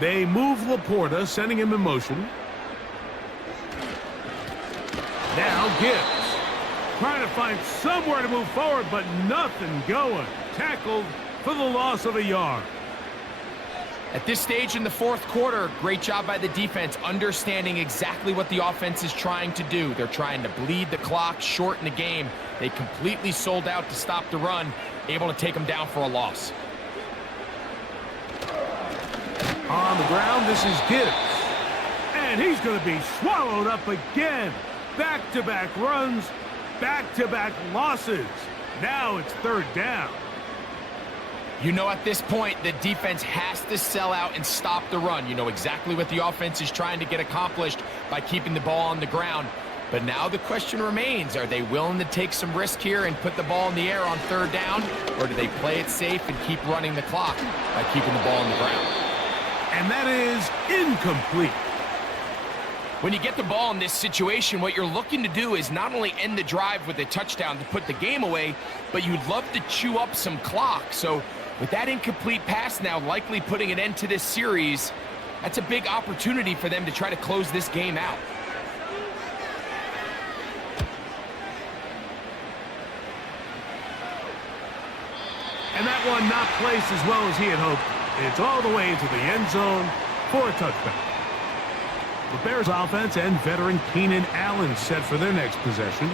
They move Laporta, sending him in motion. Now Gibbs. Trying to find somewhere to move forward, but nothing going. Tackled for the loss of a yard. At this stage in the fourth quarter, great job by the defense, understanding exactly what the offense is trying to do. They're trying to bleed the clock, shorten the game. They completely sold out to stop the run, able to take them down for a loss. On the ground, this is Gibbs. And he's going to be swallowed up again. Back-to-back runs, back-to-back losses. Now it's third down. You know, at this point, the defense has to sell out and stop the run. You know exactly what the offense is trying to get accomplished by keeping the ball on the ground. But now the question remains, are they willing to take some risk here and put the ball in the air on third down? Or do they play it safe and keep running the clock by keeping the ball on the ground? And that is incomplete. When you get the ball in this situation, what you're looking to do is not only end the drive with a touchdown to put the game away, but you'd love to chew up some clock. So with that incomplete pass now likely putting an end to this series, that's a big opportunity for them to try to close this game out. And that one not placed as well as he had hoped. It's all the way into the end zone for a touchdown. The Bears offense and veteran Keenan Allen set for their next possession.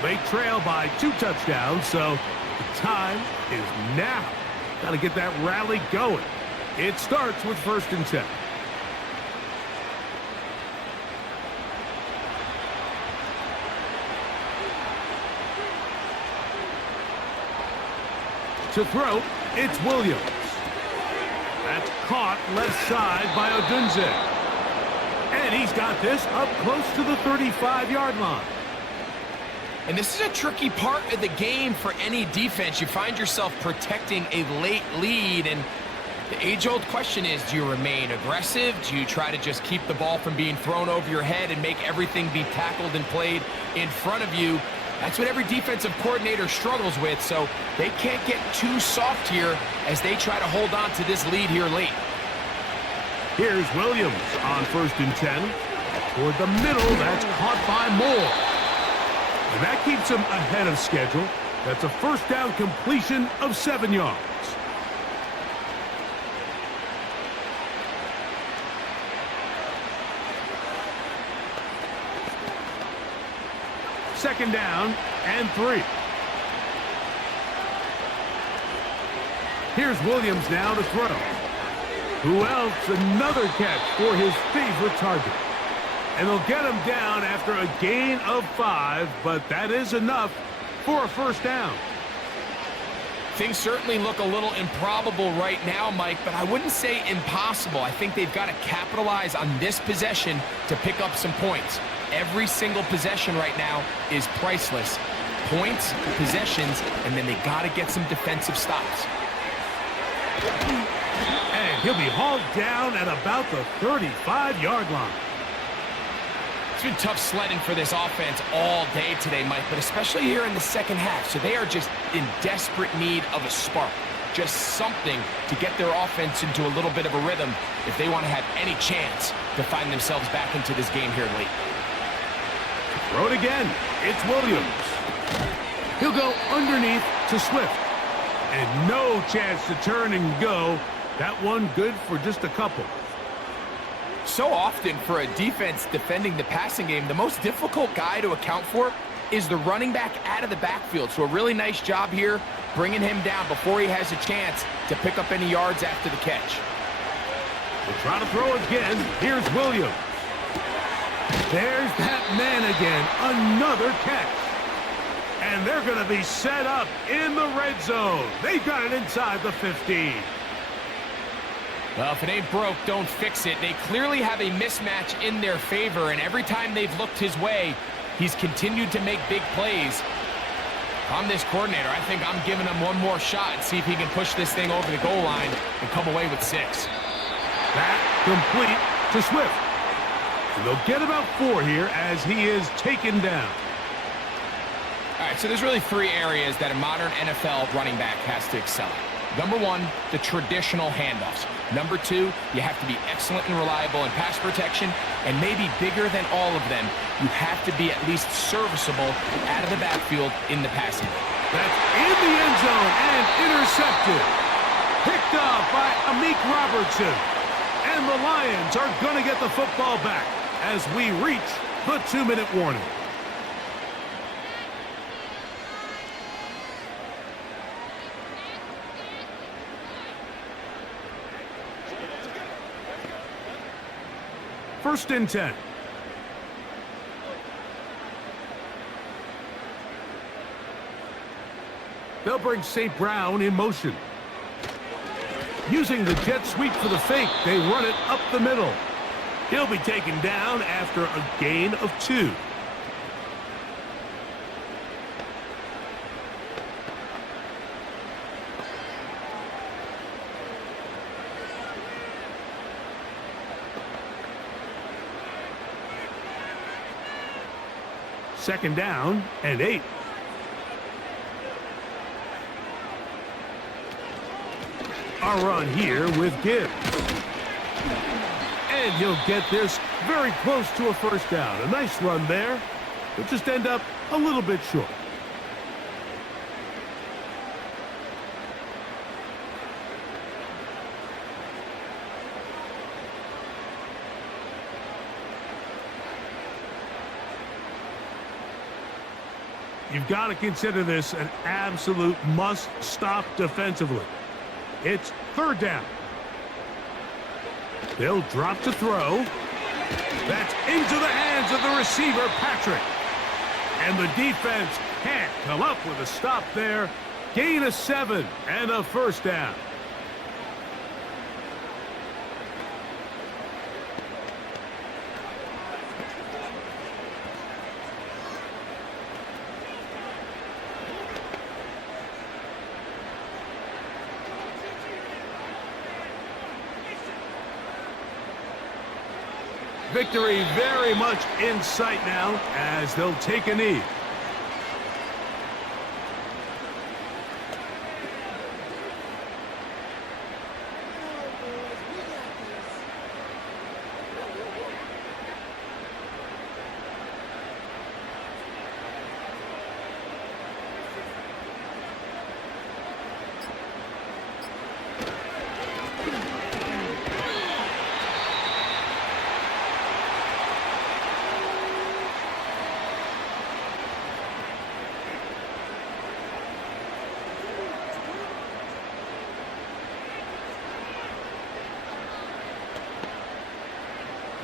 They trail by 2 touchdowns, so the time is now. Got to get that rally going. It starts with first and 10. To throw, it's Williams. That's caught left side by Odunze. And he's got this up close to the 35-yard line. And this is a tricky part of the game for any defense. You find yourself protecting a late lead, and the age-old question is, do you remain aggressive? Do you try to just keep the ball from being thrown over your head and make everything be tackled and played in front of you? That's what every defensive coordinator struggles with, so they can't get too soft here as they try to hold on to this lead here late. Here's Williams on first and 10. Toward the middle, that's caught by Moore. And that keeps him ahead of schedule. That's a first down completion of 7 yards. Second down and 3. Here's Williams now to throw. Who else? Another catch for his favorite target. And they'll get him down after a gain of 5, but that is enough for a first down. Things certainly look a little improbable right now, Mike, but I wouldn't say impossible. I think they've got to capitalize on this possession to pick up some points. Every single possession right now is priceless. Points, possessions, and then they got to get some defensive stops. And he'll be hauled down at about the 35-yard line. It's been tough sledding for this offense all day today, Mike, but especially here in the second half. So they are just in desperate need of a spark. Just something to get their offense into a little bit of a rhythm if they want to have any chance to find themselves back into this game here late. Throw it again. It's Williams. He'll go underneath to Swift. And no chance to turn and go. That one good for just a couple. So often for a defense defending the passing game, the most difficult guy to account for is the running back out of the backfield. So a really nice job here bringing him down before he has a chance to pick up any yards after the catch. We'll try to throw again. Here's Williams. There's that man again. Another catch. And they're going to be set up in the red zone. They got it inside the 15. Well, if it ain't broke, don't fix it. They clearly have a mismatch in their favor, and every time they've looked his way, he's continued to make big plays. If I'm this coordinator, I think I'm giving him one more shot and see if he can push this thing over the goal line and come away with 6. That complete to Swift. And they'll get about 4 here as he is taken down. All right, so there's really three areas that a modern NFL running back has to excel at. Number one, the traditional handoffs. Number two, you have to be excellent and reliable in pass protection. And maybe bigger than all of them, you have to be at least serviceable out of the backfield in the passing game. That's in the end zone and intercepted. Picked up by Amik Robertson. And the Lions are going to get the football back as we reach the 2-minute warning. First and 10. They'll bring St. Brown in motion. Using the jet sweep for the fake, they run it up the middle. He'll be taken down after a gain of 2. Second down and 8. A run here with Gibbs. And he'll get this very close to a first down. A nice run there. He'll just end up a little bit short. You've got to consider this an absolute must-stop defensively. It's third down. They'll drop to throw. That's into the hands of the receiver, Patrick. And the defense can't come up with a stop there. Gain of 7 and a first down. Victory very much in sight now as they'll take a knee.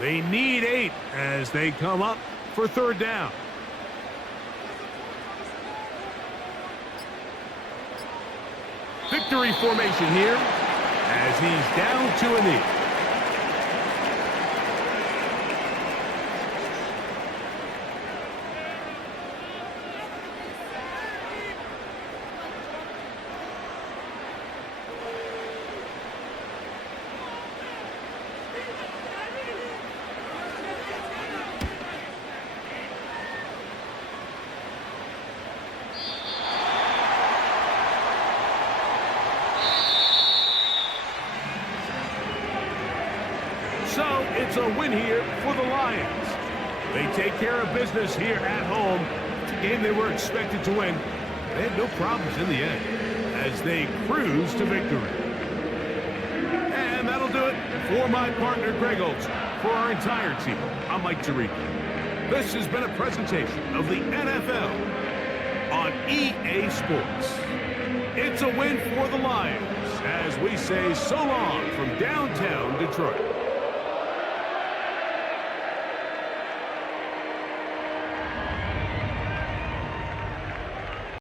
They need 8 as they come up for third down. Victory formation here as he's down to a knee. So it's a win here for the Lions. They take care of business here at home. It's a game they were expected to win. They had no problems in the end as they cruise to victory. And that'll do it for my partner Greg Olson. For our entire team, I'm Mike Tirico. This has been a presentation of the NFL on EA Sports. It's a win for the Lions as we say so long from downtown Detroit.